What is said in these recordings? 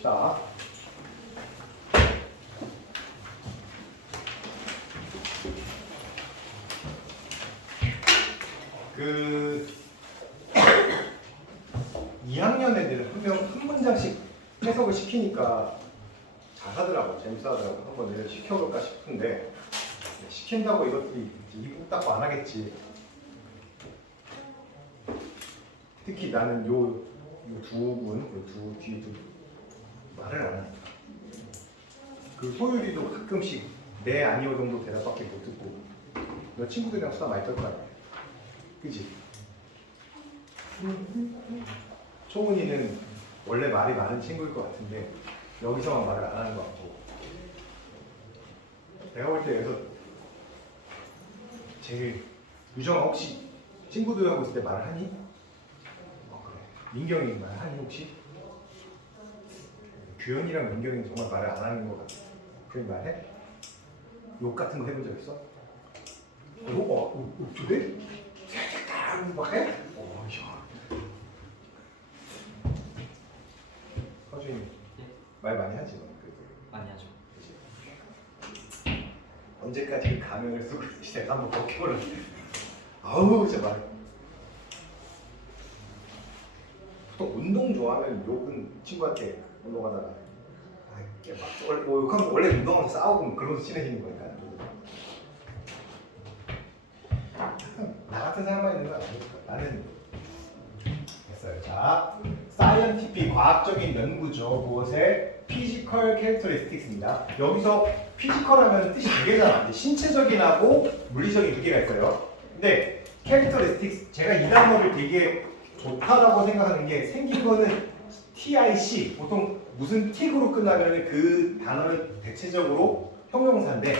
봅시다. 그 2학년 애들은 한 문장씩 해석을 시키니까 잘하더라고. 재밌어하더라고. 한번 내가 시켜볼까 싶은데 시킨다고 이것들이 입 닫고 안 하겠지. 특히 나는 요 두 분, 두 뒤 두 말을 안 하니까. 그 소율이도 가끔씩 네 아니요 정도 대답밖에 못 듣고 너 친구들이랑 수다 많이 떨 거 아니야. 그지? 초은이는 원래 말이 많은 친구일 것 같은데 여기서만 말을 안 하는 것 같고 내가 볼 때 여기서 제일 유정아 혹시 친구들하고 있을 때 말을 하니? 그래. 민경이 말하니 혹시? 규현이랑 민경이는 정말 말을 안 하는 것 같아. 규현이 말해? 욕 같은 거 해본 적 있어? 그래? 막 해? 야. 허준이 말 많이 하지 너? 많이 하죠. 그치? 언제까지 그 가면을 쓰고 있지? 내가 한번 벗겨보려. 아우 제발. 또 운동 좋아하면 욕은 친구한테 운동하다가 막 욕하면 원래 운동하면서 싸우고 그러면서 친해지는 거니까. 나 같은 사람만 있는 건 아니니까 나는 됐어요. 자, 사이언티픽 과학적인 연구죠. 무엇의 피지컬 캐릭터리스틱스입니다. 여기서 피지컬하면 뜻이 두 개잖아. 신체적인하고 물리적인 두 개가 있어요. 근데 캐릭터리스틱스 제가 이 단어를 되게 좋다라고 생각하는 게 생긴 거는 TIC 보통 무슨 틱으로 끝나면 그 단어는 대체적으로 형용사인데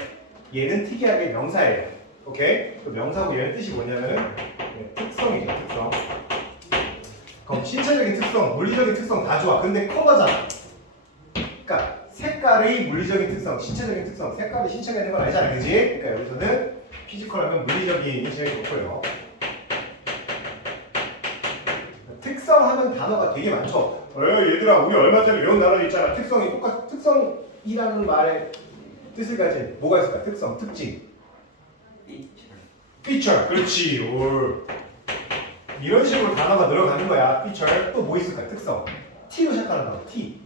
얘는 특이하게 명사예요. 오케이? 그 명사고 얘는 뜻이 뭐냐면 특성이죠. 특성. 그럼 신체적인 특성, 물리적인 특성 다 좋아. 근데 커버잖아. 그러니까 색깔의 물리적인 특성, 신체적인 특성, 색깔이 신체가 있는 건 아니잖아, 그지? 그러니까 여기서는 피지컬하면 물리적인 제일 좋고요. 특성하면 단어가 되게 많죠. 얘들아, 우리 얼마 전에 외운 단어 있잖아. 특성이 똑같. 특성이라는 말의 뜻을 가진 뭐가 있을까? 특성, 특징. feature. 그렇지. 올. 이런 식으로 단어가 늘어가는 거야. feature. 또 뭐 있을까? 특성. T로 시작하는 단어. T.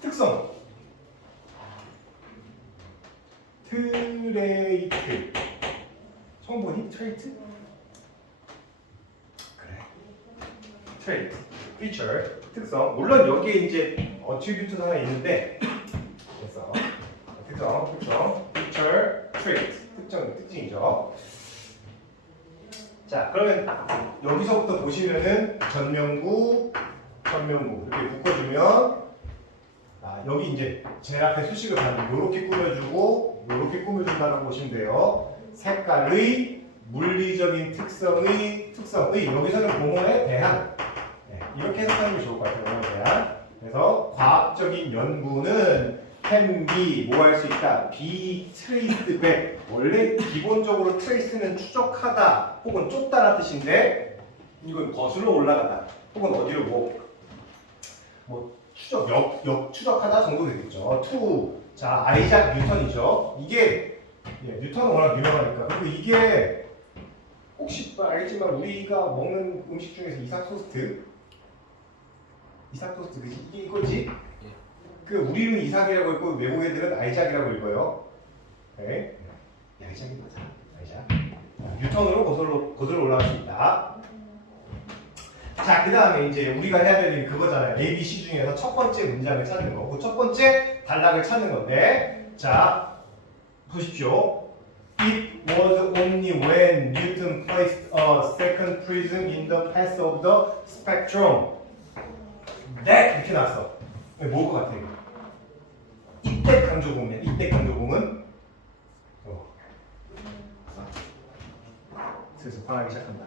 특성. 트레이트. 성분이 트레이트? 그래. 트레이트. feature. 특성. 물론 여기에 이제 attribute 하나 있는데 됐어. 특성, feature, trait, 특징이죠. 자, 그러면 여기서부터 보시면은 전명구 이렇게 묶어주면 여기 이제 제 앞에 수식을 받는 이렇게 꾸며주고 이렇게 꾸며준다고 보시면 돼요. 색깔의 물리적인 특성의 여기서는 공원에 대한 이렇게 해석하는 게 좋을 것 같아요. 공원에 대한. 그래서 과학적인 연구는 can be 뭐 할 수 있다. be traced back. 원래 기본적으로 trace는 추적하다 혹은 쫓다라는 뜻인데 이건 거슬러 올라가다 혹은 어디로 뭐 추적 역 추적하다 정도 되겠죠. to 자 아이작 뉴턴이죠. 이게 뉴턴은 워낙 유명하니까. 그리고 이게 혹시 알겠지만 우리가 먹는 음식 중에서 이삭 토스트 그지? 이게 이거지? 그 우리는 이삭이라고 읽고 외국 애들은 아이작이라고 읽어요. 네. 아이작이 맞아. 아이작. 뉴턴으로 거슬러 올라갈 수 있다. 자, 그 다음에 이제 우리가 해야 될 일은 그거잖아요. A, B, C 중에서 첫 번째 문장을 찾는 거. 그 첫 번째 단락을 찾는 건데, 자, 보십시오. It was only when Newton placed a second prism in the path of the spectrum that 이렇게 나왔어. 뭘 것 같아? 이때 강조공은 슬슬 화나기 시작한다.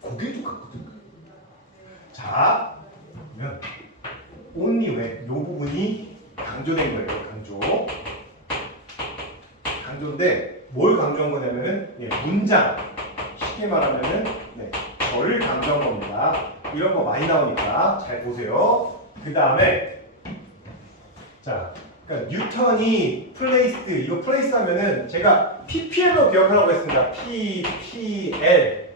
고개도 같거든. 자, 그러면 only when 요 부분이 강조된 거예요. 강조인데 뭘 강조한 거냐면은 문장 쉽게 말하면은 절 강조한 겁니다. 이런 거 많이 나오니까 잘 보세요. 그 다음에 자, 그러니까 뉴턴이 플레이스드 이거 플레이스 하면은 제가 PPL로 기억하라고 했습니다. PPL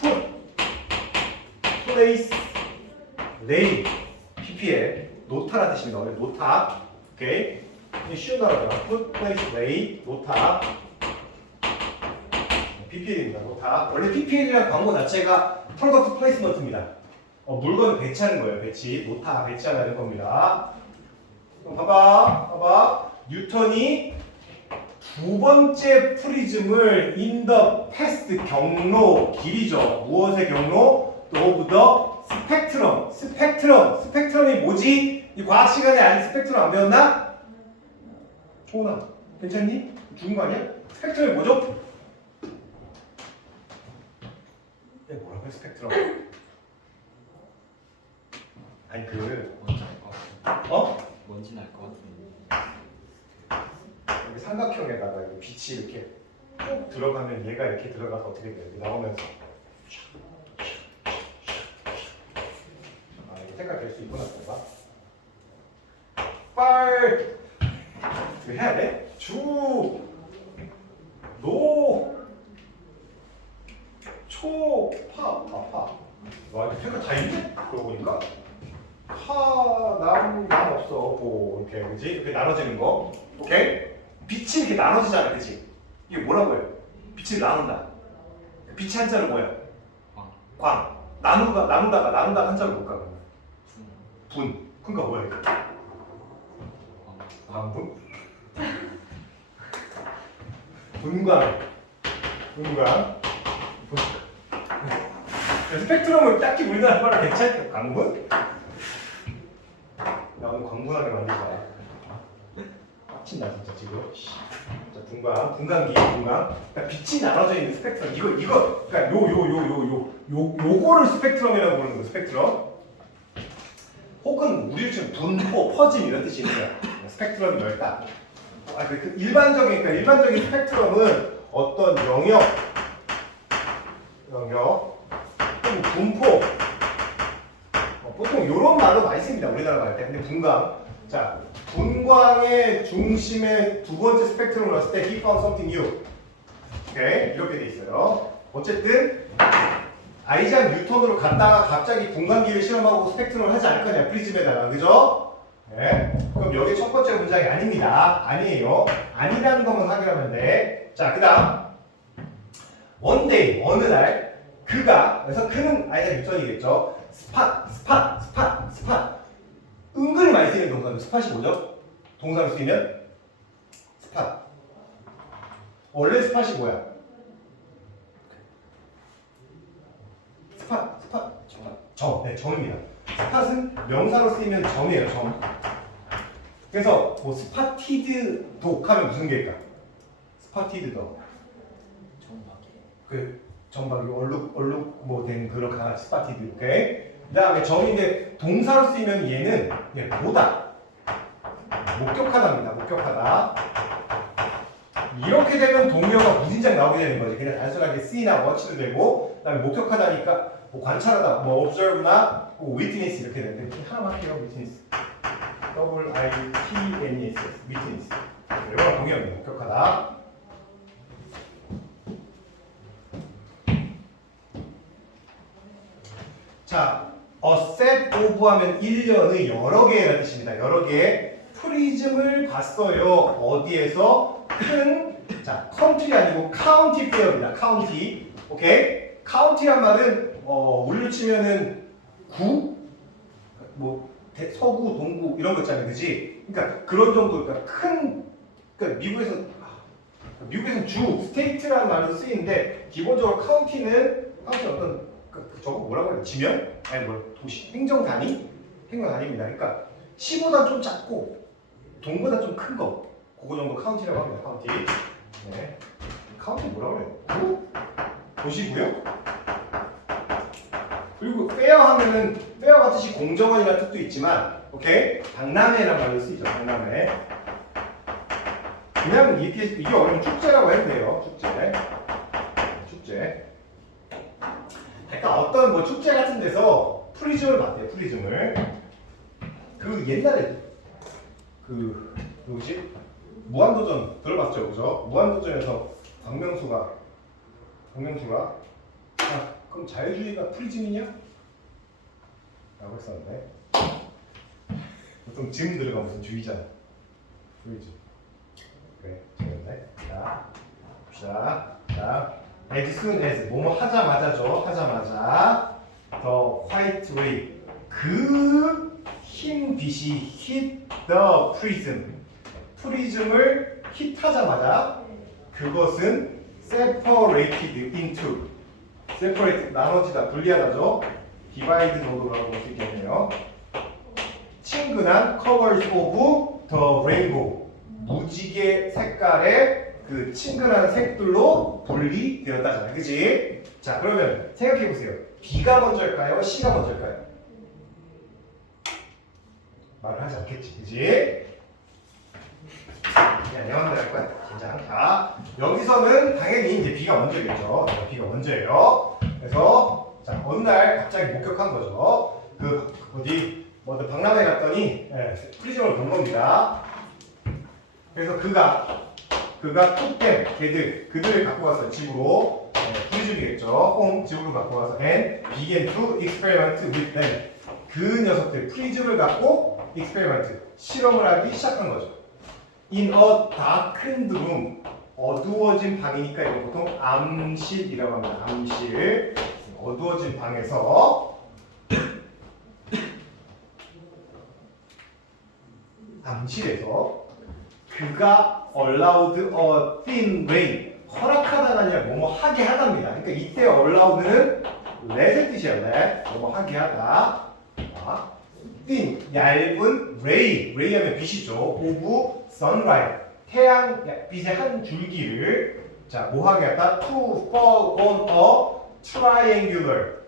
put 플레이스 레이 PPL 노타라는 뜻입니다. 원래 노타 오케이 쉬운 단어죠. put 플레이스 레이 노타 PPL입니다. 노타 원래 PPL이라는 광고 자체가 프로덕트 플레이스먼트입니다. 물건을 배치하는 거예요. 배치 노타 배치하는 겁니다. 그럼 봐봐 뉴턴이 두 번째 프리즘을 in the past 경로 길이죠. 무엇의 경로? of the spectrum. 스펙트럼이 뭐지? 이 과학 시간에 아직 스펙트럼 안 배웠나? 초은아 괜찮니? 죽은 거 아니야? 스펙트럼이 뭐죠? 뭐라고요 스펙트럼? 아니 뭔지 알 것 같은데. 뭔지는 알 것 같은데. 여기 삼각형에다가 이 빛이 이렇게 쭉 들어가면 얘가 이렇게 들어가서 어떻게 돼요? 이렇게 나오면서 이게 색깔 될 수 있구나 뭔가 이거 해야 돼? 파 와 이거 색깔 다 있네? 그러고 보니까 남 없어 뭐 이렇게 그지? 이렇게 나눠지는 거 오케이? 빛이 이렇게 나눠지잖아 그치? 이게 뭐라고 해요? 빛을 나눈다 빛이 한자로 뭐야? 광 나눈다가 한자로 뭘까? 분 그러니까 뭐야 이거? 광분? 분광 스펙트럼을 딱히 우리나라 말로 괜찮대 광분? 야 오늘 광분하게 만들자 빡친다 진짜 지금 자 분광기 그러니까 빛이 나눠져 있는 스펙트럼 이거 그러니까 요거를 스펙트럼이라고 부르는 거예요 스펙트럼 혹은 우리 지금 분포 퍼짐 이런 뜻이 있는 거야 스펙트럼이 넓다 일반적인 스펙트럼은 어떤 영역 또는 분포 보통 이런 말로 많이 씁니다 우리나라 말 때. 근데 분광의 중심에 두 번째 스펙트럼을 넣었을 때 he found something new. 오케이 이렇게 돼 있어요. 어쨌든 아이작 뉴턴으로 갔다가 갑자기 분광기를 실험하고 스펙트럼을 하지 않을 거냐 프리즘에다가 그죠? 네. 그럼 여기 첫 번째 문장이 아닙니다. 아니에요. 아니라는 것만 확인하면 돼. 자 그다음 one day 어느 날 그가 그래서 그는 아이작 뉴턴이겠죠. 스팟 은근히 많이 쓰이는 동사인데 스팟이 뭐죠? 동사로 쓰이면 스팟 원래 스팟이 뭐야? 스팟 정입니다. 스팟은 명사로 쓰이면 점이에요 점. 그래서 뭐 스파티드 독 하면 무슨 개일까? 스파티드 독 그 전박이 얼룩 뭐 된 그런 강아지 스파티드 오케이. 그 다음에 점인데 동사로 쓰이면 얘는 보다 목격하다입니다. 목격하다 이렇게 되면 동료가 무진장 나오게 되는 거지. 그냥 단순하게 see나 watch도 되고 그 다음에 목격하다니까 뭐 관찰하다 뭐 observe나 뭐 witness 이렇게 되는데 하나만 할게요. witness W-I-T-N-E-S witness 이거랑 동의합니다. 목격하다 자, a set of 하면 1년의 여러 개라는 뜻입니다. 여러 개의 프리즘을 봤어요. 어디에서? 자, country 아니고 county fair입니다. county. 오케이? county란 말은 우리로 치면은 구? 뭐 서구, 동구 이런 거 있잖아요. 그지? 그러니까 그런 정도 그러니까 그러니까 미국에서는 주, state라는 말로 쓰이는데 기본적으로 county는 어떤 저거 뭐라고 해야 돼? 지명? 아니 뭐 도시, 행정단위입니다. 그러니까 시보다 좀 작고 동보다 좀 큰 거, 그거 정도 카운티라고 합니다. 카운티. 네. 카운티 뭐라고 해요? 구? 도시구요? 그리고 페어 하면은 페어가 뜻이 공정원이라는 뜻도 있지만, 오케이? 박람회란 말로 쓰이죠. 박람회. 그냥 이게 어려운 축제라고 해도 돼요. 축제. 그러니까 어떤 뭐 축제 같은 데서 프리즘을 봤대요. 프리즘을. 그 옛날에 그 누구지? 무한도전 들어봤죠, 그죠? 무한도전에서 박명수가 아, 그럼 자유주의가 프리즘이냐? 라고 했었는데 보통 지금 들어가 무슨 주의잖아. 프리즘. 그래, 재밌네. 자, 봅시다. 자, as soon as 뭐뭐 하자마자죠. 하자마자 the white ray 그 흰 빛이 hit the prism 프리즘을 hit하자마자 그것은 separated into separate 나눠지다 분리하다죠. divide 정도라고 볼 수 있겠네요. 친근한 colors of the rainbow 무지개 색깔의 그 친근한 색들로 분리되었다잖아, 그치? 자, 그러면 생각해보세요. B가 먼저일까요? C가 먼저일까요? 말을 하지 않겠지, 그치? 그냥 내 맘대로 할 거야. 진짜. 자, 여기서는 당연히 이제 B가 먼저겠죠. B가 먼저예요. 그래서 자, 어느 날 갑자기 목격한 거죠. 그 어디 뭐 박람회 갔더니 프리즘을 본 겁니다. 그래서 그가 톱템 그들을 갖고 와서 집으로 프리즘이겠죠. 홈 집으로 갖고 와서 and began to experiment with them. 그 녀석들 프리즘을 갖고 experiment 실험을 하기 시작한 거죠. In a darkened room 어두워진 방이니까 이거 보통 암실이라고 합니다. 암실 어두워진 방에서 암실에서 그가 allowed a thin rain 허락하다가 아니라 뭐뭐 하게 하답니다. 그러니까 이때 allowed는 let의 뜻이에요. let 뭐뭐 하게 하다. 자, thin 얇은 ray 하면 빛이죠. of sunlight 태양 빛의 한 줄기를 자 뭐 하게 하다 to fall on a triangular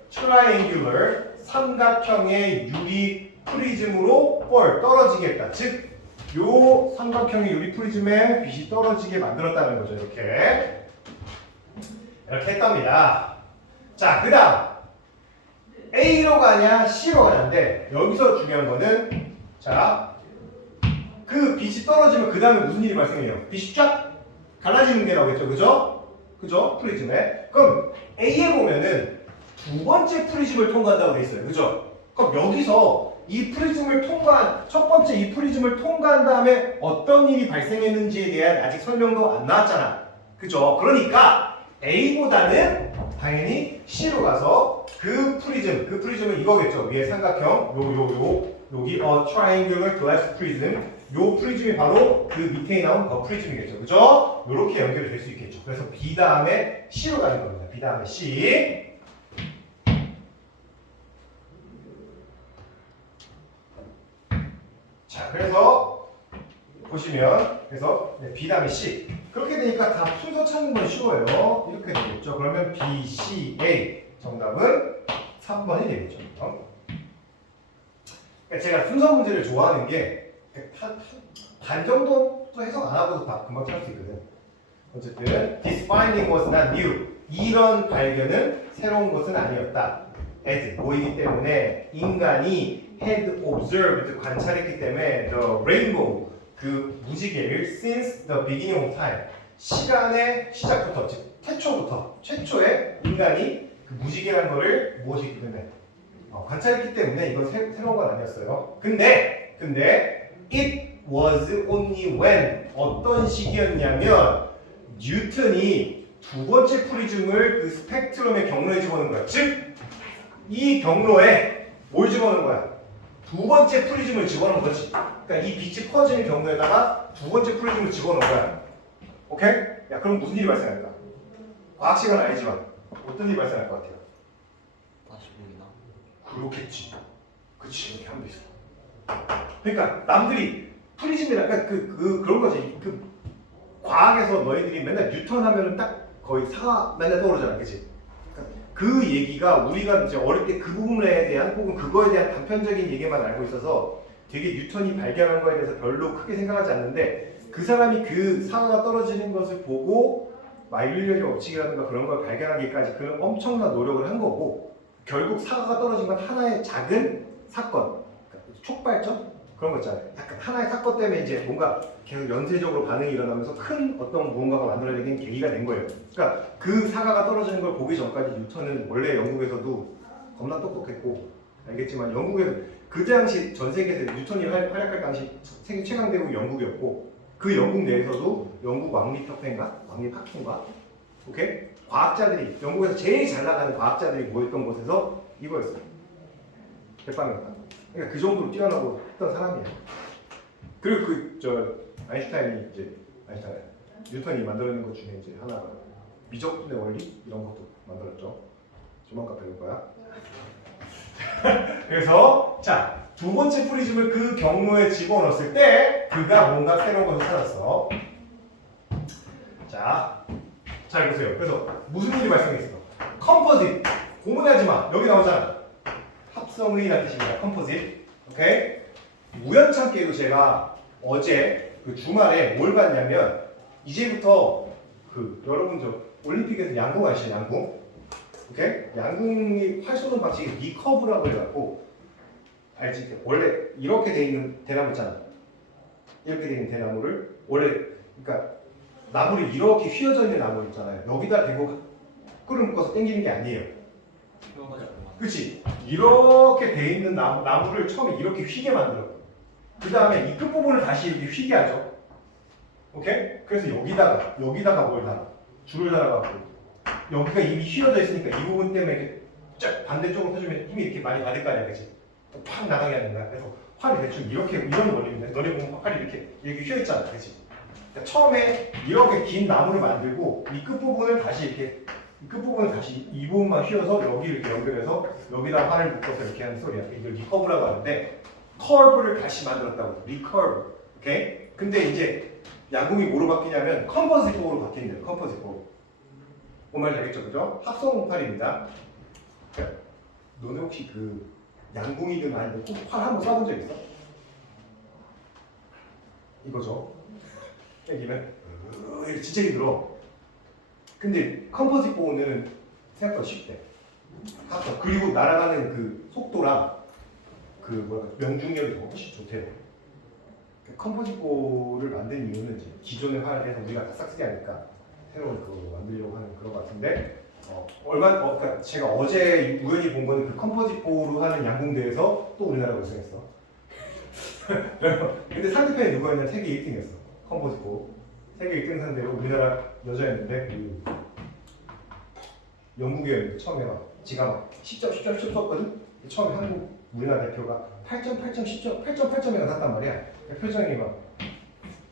삼각형의 유리 프리즘으로 떨어지게 했다. 즉 요 삼각형의 유리 프리즘에 빛이 떨어지게 만들었다는 거죠. 이렇게 했답니다. 자, 그 다음 A로 가냐 C로 가냐인데 여기서 중요한 거는 자, 그 빛이 떨어지면 그 다음에 무슨 일이 발생해요? 빛이 쫙 갈라지는 게 나오겠죠. 그죠? 프리즘에. 그럼 A에 보면은 두 번째 프리즘을 통과한다고 돼 있어요. 그죠? 그럼 여기서 이 프리즘을 첫 번째 이 프리즘을 통과한 다음에 어떤 일이 발생했는지에 대한 아직 설명도 안 나왔잖아. 그죠? 그러니까 A보다는 당연히 C로 가서 그 프리즘은 이거겠죠. 위에 삼각형, 여기 triangular glass prism. 요 프리즘이 바로 그 밑에 나온 프리즘이겠죠. 그죠? 요렇게 연결이 될 수 있겠죠. 그래서 B 다음에 C로 가는 겁니다. B 다음에 C. 자, 그래서 보시면 B 다음에 C 그렇게 되니까 다 순서 찾는 건 쉬워요. 이렇게 되겠죠. 그러면 B, C, A 정답은 3번이 되겠죠. 그러니까 제가 순서 문제를 좋아하는 게 반 정도 또 해석 안 하고도 다 금방 찾을 수 있거든. 어쨌든 this finding was not new. 이런 발견은 새로운 것은 아니었다. as 보이기 때문에 인간이 had observed 관찰했기 때문에 the rainbow 그 무지개를 since the beginning of time 시간의 시작부터 즉 최초에 인간이 그 무지개라는 거를 무엇이기 때문에 관찰했기 때문에 이건 새로운 건 아니었어요. 근데 it was only when 어떤 시기였냐면 뉴턴이 두 번째 프리즘을 그 스펙트럼의 경로에 집어넣은 거야. 즉 이 경로에 뭘 집어넣은 거야? 두 번째 프리즘을 집어넣은 거지. 그러니까 이 빛이 퍼지는 경로에다가 두 번째 프리즘을 집어넣은 거야. 오케이? 야, 그럼 무슨 일이 발생할까? 과학 시간은 아니지만 어떤 일이 발생할 것 같아요? 다시 보이나? 그렇겠지. 그치, 이렇게 하면 되죠. 그러니까 남들이 프리즘이라 그러니까 그런 거지. 그 과학에서 너희들이 맨날 뉴턴 하면은 딱 거의 사과 맨날 떠오르잖아, 그치? 그 얘기가 우리가 이제 어릴 때 그 부분에 대한 혹은 그거에 대한 단편적인 얘기만 알고 있어서 되게 뉴턴이 발견한 거에 대해서 별로 크게 생각하지 않는데 그 사람이 그 사과가 떨어지는 것을 보고 마일리지 법칙이라든가 그런 걸 발견하기까지 그런 엄청난 노력을 한 거고 결국 사과가 떨어진 건 하나의 작은 사건, 그러니까 촉발점 그런 거 있잖아요. 약간 하나의 사건 때문에 이제 뭔가 계속 연쇄적으로 반응이 일어나면서 큰 어떤 무언가가 만들어지는 계기가 된 거예요. 그러니까 그 사과가 떨어지는 걸 보기 전까지 뉴턴은 원래 영국에서도 겁나 똑똑했고 알겠지만 영국에서 그 당시 전 세계에서 뉴턴이 활약할 당시 세계 최강 대국이 영국이었고 그 영국 내에서도 영국 왕립협회인가 왕립학회인가 오케이 과학자들이 영국에서 제일 잘 나가는 과학자들이 모였던 곳에서 이거였어요. 대빵이었다. 그러니까 그 정도로 뛰어나고 했던 사람이에요. 그리고 아인슈타인이 이제 뉴턴이 만들어낸 것 중에 이제 하나가 미적분의 원리 이런 것도 만들었죠. 조만간 배울 거야. 그래서 자 두 번째 프리즘을 그 경로에 집어넣었을 때 그가 뭔가 새로운 것을 찾았어. 자, 잘 보세요. 그래서 무슨 일이 발생했어? 컴포짓. 고문하지 마. 여기 나오잖아. 합성의라는 뜻입니다. 컴포짓. 오케이? 우연찮게도 제가 어제 그 주말에 뭘 봤냐면 이제부터 그 여러분 저 올림픽에서 양궁 아시죠? 양궁? 오케이? 양궁이 활쏘는 방식이 리커브라고 해갖고 알지? 원래 이렇게 돼 있는 대나무 있잖아. 이렇게 돼 있는 대나무를 원래 그러니까 나무를 이렇게 휘어져 있는 나무 있잖아요. 여기다 대고 끈을 묶어서 당기는 게 아니에요. 그렇지? 이렇게 돼 있는 나무를 처음에 이렇게 휘게 만들어. 그 다음에 이 끝부분을 다시 이렇게 휘게 하죠. 오케이? 그래서 여기다가 뭘 달아? 줄을 달아갖고 여기가 이미 휘어져 있으니까 이 부분 때문에 이렇게 쫙 반대쪽으로 펴주면 힘이 이렇게 많이 받을 거 아니야, 그렇지? 팍 나가게 하는 거야. 그래서 활이 대충 이런 원리인데 너네 보면 활이 이렇게 휘어 있잖아, 그렇지? 그러니까 처음에 이렇게 긴 나무를 만들고 이 끝부분을 다시 이렇게 이 부분만 휘어서 여기 이렇게 연결해서 여기다 활을 묶어서 이렇게 하는 소리야. 이걸 리커브라고 하는데 커브를 다시 만들었다고. 리커브. 오케이? 근데 이제 양궁이 뭐로 바뀌냐면 컴포지트로 바뀐대요. 컴포지트로. 뭔 말인지 알겠죠? 그죠? 합성팔입니다. 그러니까 너네 혹시 그 양궁이든 아니든 활 한번 쏴본 적 있어? 이거죠. 여기는 이렇게 진짜 힘들어. 근데 컴포짓 보호는 생각보다 쉽대. 그리고 날아가는 그 속도랑 그 명중력이 더 훨씬 좋대요. 컴포짓 보호를 만든 이유는 이제 기존의 활에서 우리가 다 싹쓰게 하니까 새로운 그 만들려고 하는 그런 것 같은데 그러니까 제가 어제 우연히 본 거는 그 컴포짓 보호로 하는 양궁대회에서 또 우리나라가 우승했어. 근데 상대편이 누구였냐? 세계 1등이었어. 컴포짓 보호. 세계 1등 상대로 우리나라 여자였는데 그 영국에 처음에 막 지가 막 10점 썼거든? 처음에 한국 우리나라 대표가 8.8점이나 샀단 말이야. 표정이 막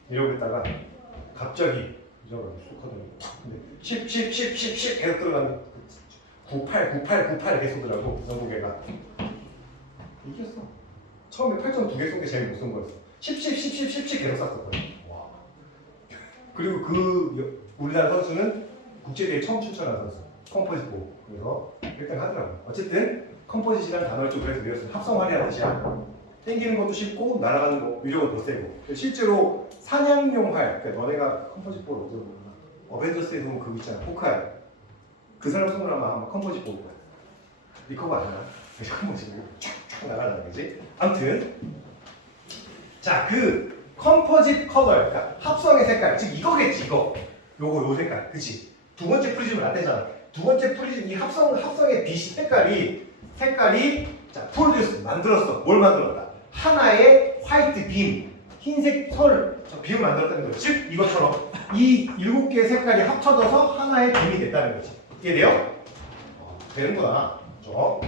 이러고 있다가 갑자기 여자가 쑥 하더니 근데 10 계속 들어가는 98 계속 쏘더라고 영국애가. 이겼어. 처음에 8점 2개 쏜 게 제일 못 쏜 거였어. 10 계속 쐈었거든. 와. 그리고 그 우리나라 선수는 국제대회 처음 출전한 선수. 컴포짓 보호. 그래서 1등 하더라고. 어쨌든 컴포짓이라는 단어를 좀 그래서 외웠어요. 합성활이라는 뜻이야. 당기는 것도 쉽고 날아가는 거 위력은 더 세고. 실제로 사냥용 활. 그러니까 너네가 컴포짓 보호를 어디서 보나? 어벤져스에서 보면 그거 있잖아. 호크아이. 그 사람 손으로 아마 컴포짓 보호일 거야. 리커버 아니야. 그래서 컴포짓으로 쫙쫙 나가는 거지. 아무튼 자, 그 컴포짓 컬러, 그러니까 합성의 색깔, 즉 이거겠지, 이거. 요 색깔, 그치? 두 번째 프리즘은 안 되잖아. 두 번째 프리즘 이 합성의 빛 색깔이 자, 프로듀스 만들었어. 뭘 만들었다? 하나의 화이트 빔, 흰색 빔을 만들었다는 거지. 즉 이것처럼 이 7개의 색깔이 합쳐져서 하나의 빔이 됐다는 거지. 이해돼요? 되는구나. 그렇죠?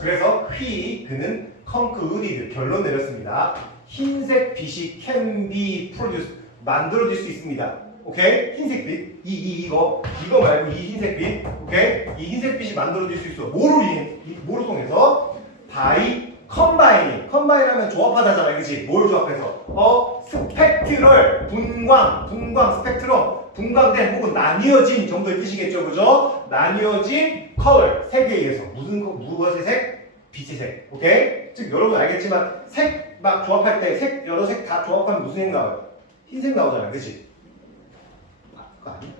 그래서 그는 concluded 결론 내렸습니다. 흰색 빛이 can be produced 만들어질 수 있습니다. 오케이? 흰색 빛 이거 말고 이 흰색 빛 오케이? 이 흰색 빛이 만들어질 수 있어. 뭐로 통해서? by combining 하면 조합하다잖아, 그치? 뭘 조합해서? 스펙트럴 분광 스펙트럼 분광된 혹은 나뉘어진 정도의 뜻이겠죠, 그죠? 나뉘어진 컬러 색에 의해서 무엇의 색? 빛의 색. 오케이? 즉 여러분 알겠지만 색 막 조합할 때 색 여러 색 다 조합하면 무슨 색 나와요? 흰색 나오잖아, 그렇지? 그거 아니?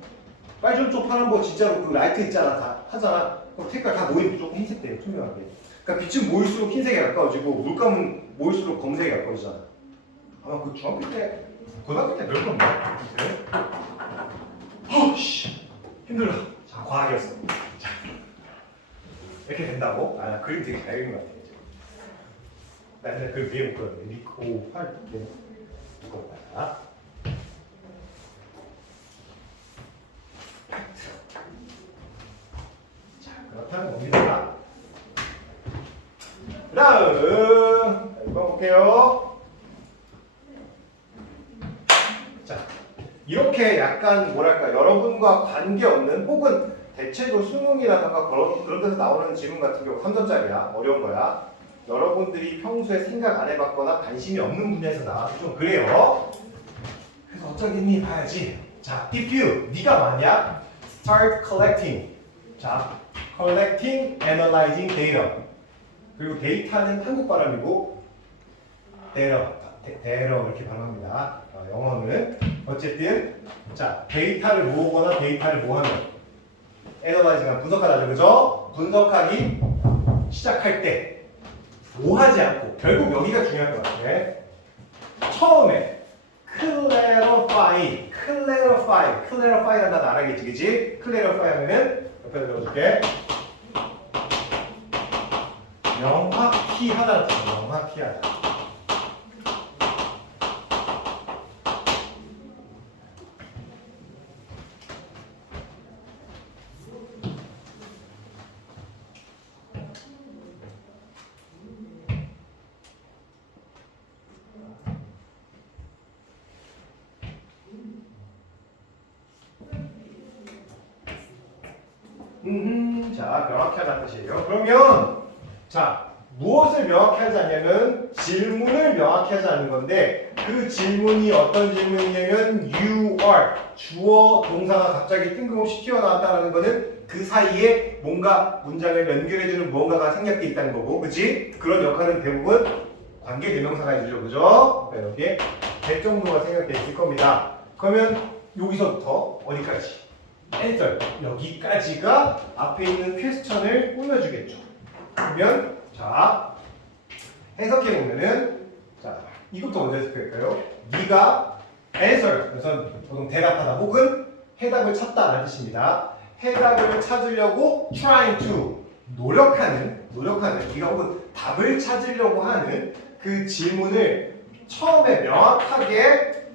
빨주노초 파란보 진짜로 그 라이트 있잖아, 다 하잖아. 그럼 색깔 다 모이면 무조건 흰색 돼요, 투명하게. 그러니까 빛은 모일수록 흰색에 가까워지고 물감은 모일수록 검색에 가까워지잖아. 아마 그 중학교 때, 고등학교 때 별로 없나? 씨 힘들어. 자, 과학이었어. 자, 이렇게 된다고? 아, 나 그림 되게 잘 그린 것 같아. 나 옛날에 그 위에 못 그렸는데 리코 활 이거 봐라. 자, 그렇다는 겁니다. 다음 이거 볼게요. 자, 이렇게 약간 뭐랄까 여러분과 관계없는 혹은 대체로 수능이라든가 그런 데서 나오는 질문 같은 경우 3점짜리야. 어려운 거야. 여러분들이 평소에 생각 안 해봤거나 관심이 없는 분야에서 나와서 좀 그래요. 그래서 어쩌겠니 봐야지. 자, if you, 네가 만약 start collecting. 자, collecting, analyzing data. 그리고 데이터는 한국 발음이고 data 이렇게 발음합니다. 영어는 어쨌든 자 데이터를 모으거나 데이터를 모으면 analyzing은 분석하다죠, 그죠? 분석하기 시작할 때 오하지 않고 결국 여기가 중요한 것 같아. 처음에 clarify라는 단어 알아야겠지, 그지? clarify 하면은 옆에 들어줄게. 명확히 하다는 뜻이야. 명확히 하다. 자, 명확히 하다는 뜻이에요. 그러면 자, 무엇을 명확히 하지 않냐면 질문을 명확히 하지 않는 건데 그 질문이 어떤 질문이냐면 you are 주어 동사가 갑자기 뜬금없이 튀어나왔다는 거는 그 사이에 뭔가 문장을 연결해주는 무언가가 생략돼 있다는 거고, 그치? 그런 역할은 대부분 관계대명사가 해주죠, 그죠? 이렇게 될 정도가 생략돼 있을 겁니다. 그러면 여기서부터 어디까지? answer 여기까지가 앞에 있는 퀘스천을 꾸며주겠죠. 그러면 자 해석해 보면은 자 이것도 먼저 해석할까요? 네가 answer 그래서 보통 대답하다 혹은 해답을 찾다라는 뜻입니다. 해답을 찾으려고 trying to 노력하는 네가 혹은 답을 찾으려고 하는 그 질문을 처음에 명확하게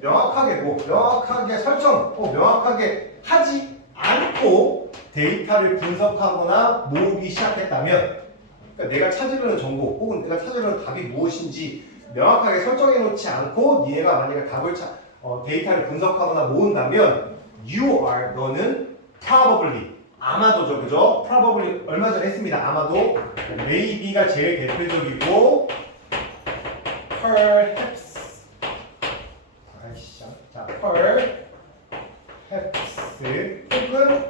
설정 명확하게 하지 않고 데이터를 분석하거나 모으기 시작했다면 그러니까 내가 찾으려는 정보 혹은 내가 찾으려는 답이 무엇인지 명확하게 설정해 놓지 않고 니네가 만약에 데이터를 분석하거나 모은다면 you are 너는 probably 아마도죠, 그죠? probably 얼마 전에 했습니다. 아마도 maybe가 제일 대표적이고 perhaps 자 perhaps 혹은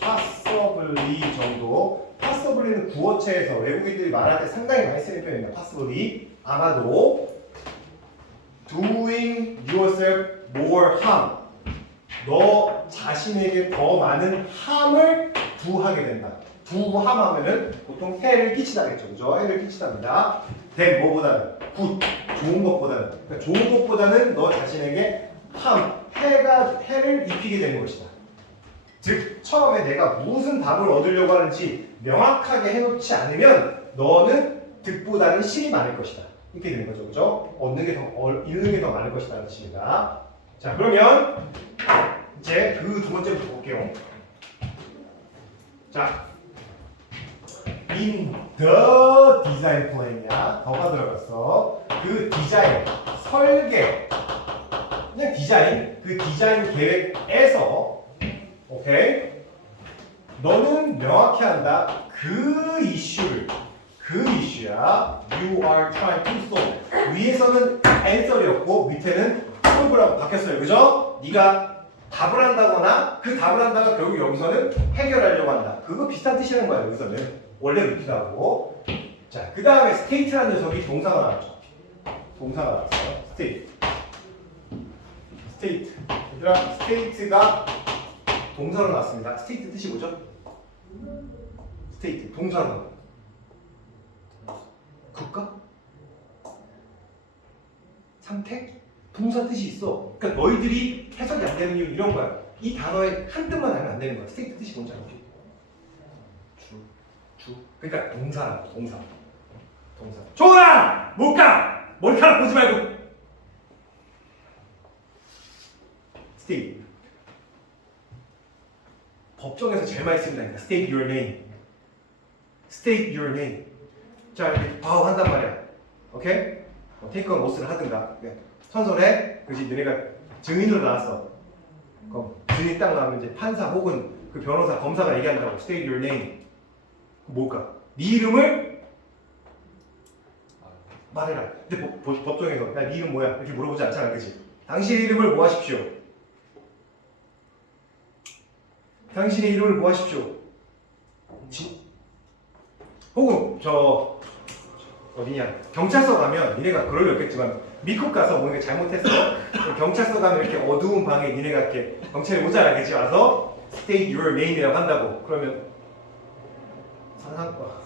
possibly 정도. possibly는 구어체에서 외국인들이 말할 때 상당히 많이 쓰는 표현입니다. possibly 아마도 doing yourself more harm 너 자신에게 더 많은 함을 부하게 된다. 부함하면은 보통 해를 끼치다겠죠, 그죠? 해를 끼치답니다. 된 뭐보다는 굿 좋은 것보다는 그러니까 좋은 것보다는 너 자신에게 해를 입히게 되는 것이다. 즉 처음에 내가 무슨 답을 얻으려고 하는지 명확하게 해놓지 않으면 너는 득보다는 실이 많을 것이다. 이렇게 되는 거죠, 그죠? 잃는 게 더 많을 것이라는 뜻입니다. 자, 그러면 이제 그 두 번째부터 볼게요. 자, in the design plan이야. 더가 들어갔어. 그 디자인, 설계, 그냥 디자인, 그 디자인 계획에서 오케이? 너는 명확히 한다. 그 이슈야. You are trying to solve. 위에서는 answer이었고 밑에는 solve라고 바뀌었어요. 그죠? 네가 답을 한다거나 그 답을 한다가 결국 여기서는 해결하려고 한다. 그거 비슷한 뜻이라는 거야. 여기서는. 원래 루트도 하고. 자, 그 다음에 state라는 녀석이 동사가 나왔죠. 동사가 나왔어요. state. state. 얘들아, state가 동사로 나왔습니다. state 뜻이 뭐죠? state. 동사로 나와요. 국가? 상태? 동사 뜻이 있어. 그러니까 너희들이 해석이 안 되는 이유는 이런 거야. 이 단어에 한 뜻만 하면 안 되는 거야. 스테이트 뜻이 뭔지 알지? 주. 그러니까 동사라고. 동사. 좋아! 못 가! 머리카락 보지 말고. 스테이트. 법정에서 제일 많이 씁니다. State your name. State your name. 자, 이렇게 바우 한단 말이야. 오케이? 테이크온 로스를 하든가. 선선해. 그렇지. 너네가 증인으로 나왔어. 그럼 증인 딱 나오면 이제 판사 혹은 그 변호사, 검사가 얘기한다고. State your name. 뭘까? 네 이름을 말해라. 근데 법정에서 야, 네 이름 뭐야? 이렇게 물어보지 않잖아. 그렇지? 당신의 이름을 뭐 하십시오? 당신의 이름을 뭐 하십시오? 혹은 어디냐? 경찰서 가면 니네가 그럴 리 없겠지만 미국 가서 뭔가 잘못했어. 경찰서 가면 이렇게 어두운 방에 니네가 이렇게 경찰이 오잖아. 그치? 와서 state your name이라고 한다고. 그러면 산상과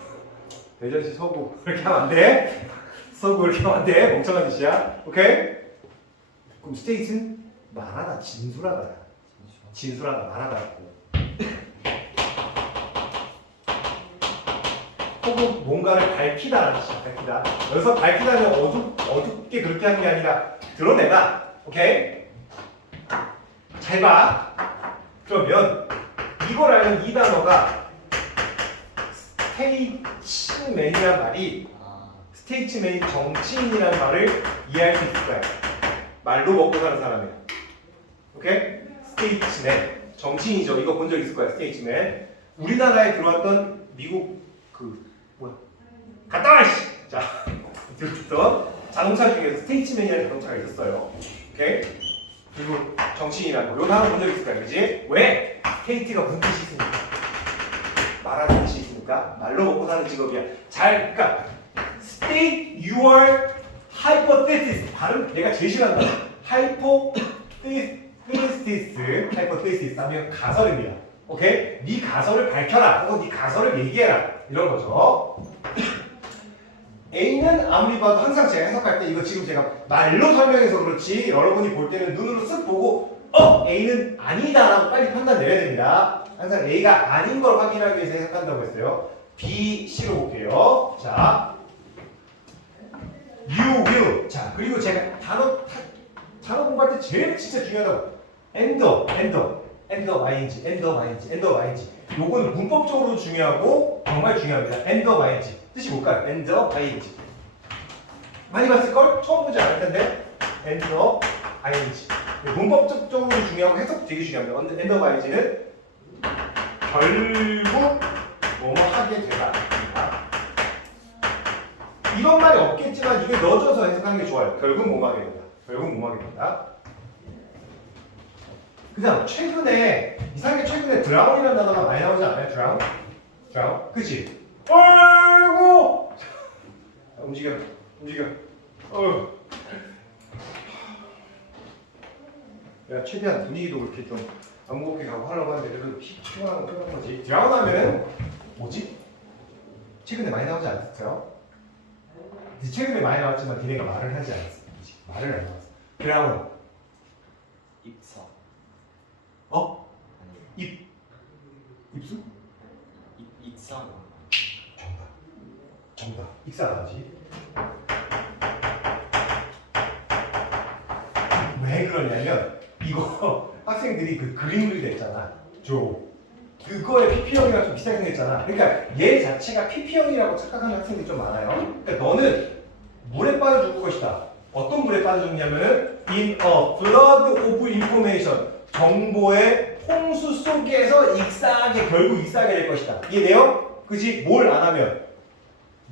대전시 서구 이렇게 하면 안 돼. 서구 이렇게 하면 안 돼. 멍청한 짓이야. 오케이? 그럼 state는 말하다, 진술하다. 진술하다, 말하다. 혹은 뭔가를 밝히다라는 뜻이야. 밝히다. 여기서 밝히다는 어둡게 그렇게 하는 게 아니라 드러내다. 오케이? 잘 봐. 그러면 이걸 알면 이 단어가 스테이츠맨이란 말이 스테이츠맨이 정치인이라는 말을 이해할 수 있을 거야. 말로 먹고 사는 사람이야. 오케이? 스테이츠맨. 정치인이죠. 이거 본 적 있을 거야. 스테이츠맨. 우리나라에 들어왔던 미국 갔다 와! 씨! 자, 들었던 자동차 중에서 스테이츠맨이라는 자동차가 있었어요. 오케이? 그리고 정치인이라고. 요 단어 본 적 있을 거야. 그지? 왜? 스테이트가 무슨 뜻이 있습니까? 말하는 뜻이 있으니까 말로 먹고 사는 직업이야. 그러니까 state your hypothesis. 발음 내가 제일 싫어한다. hypothesis 하면 가설입니다. 오케이? 네 가설을 밝혀라. 혹은 네 가설을 얘기해라. 이런 거죠. A는 아무리 봐도 항상 제가 해석할 때 이거 지금 제가 말로 설명해서 그렇지 여러분이 볼 때는 눈으로 쓱 보고 A는 아니다라고 빨리 판단 내려야 됩니다. 항상 A가 아닌 걸 확인하기 위해서 해석한다고 했어요. B, C로 볼게요. 자, you will. 자, 그리고 제가 단어 공부할 때 제일 진짜 중요하다고 end ing. 요거는 문법적으로 중요하고 정말 중요합니다. end ing. 뜻이 뭘까요? end ing. 많이 봤을걸? 처음 보지 않을 텐데 end ing. 문법적으로 중요하고 해석 되게 중요합니다. end ing는 결국 뭐뭐 하게 되다. 이런 말이 없겠지만 이게 넣어줘서 해석하는 게 좋아요. 결국 뭐뭐 하게 된다. 그 다음 최근에 이상하게 최근에 드라운이라는 단어가 많이 나오지 않아요? 드라운? 그치? 아이고 움직여 내가 최대한 분위기도 그렇게 좀 안 무겁게 가고 하려고 하는데 그래도 피곤한 거 끝난 거지. 드라운 하면은 뭐지? 최근에 많이 나오지 않았어요? 최근에 많이 나왔지만 니네가 말을 하지 않았어. 말을 안 나왔어. 드라운 입사. 입수? 입사. 정답. 익사라지. 왜 그러냐면 이거 학생들이 그 그림 그리다 했잖아. 그거에 PP형이랑 좀 비슷하게 생겼잖아. 그러니까 얘 자체가 PP형이라고 착각하는 학생들이 좀 많아요. 그러니까 너는 물에 빠져 죽을 것이다. 어떤 물에 빠져 죽냐면은 in a flood of information. 정보의 홍수 속에서 결국 익사하게 될 것이다. 이해돼요? 그치? 뭘 안 하면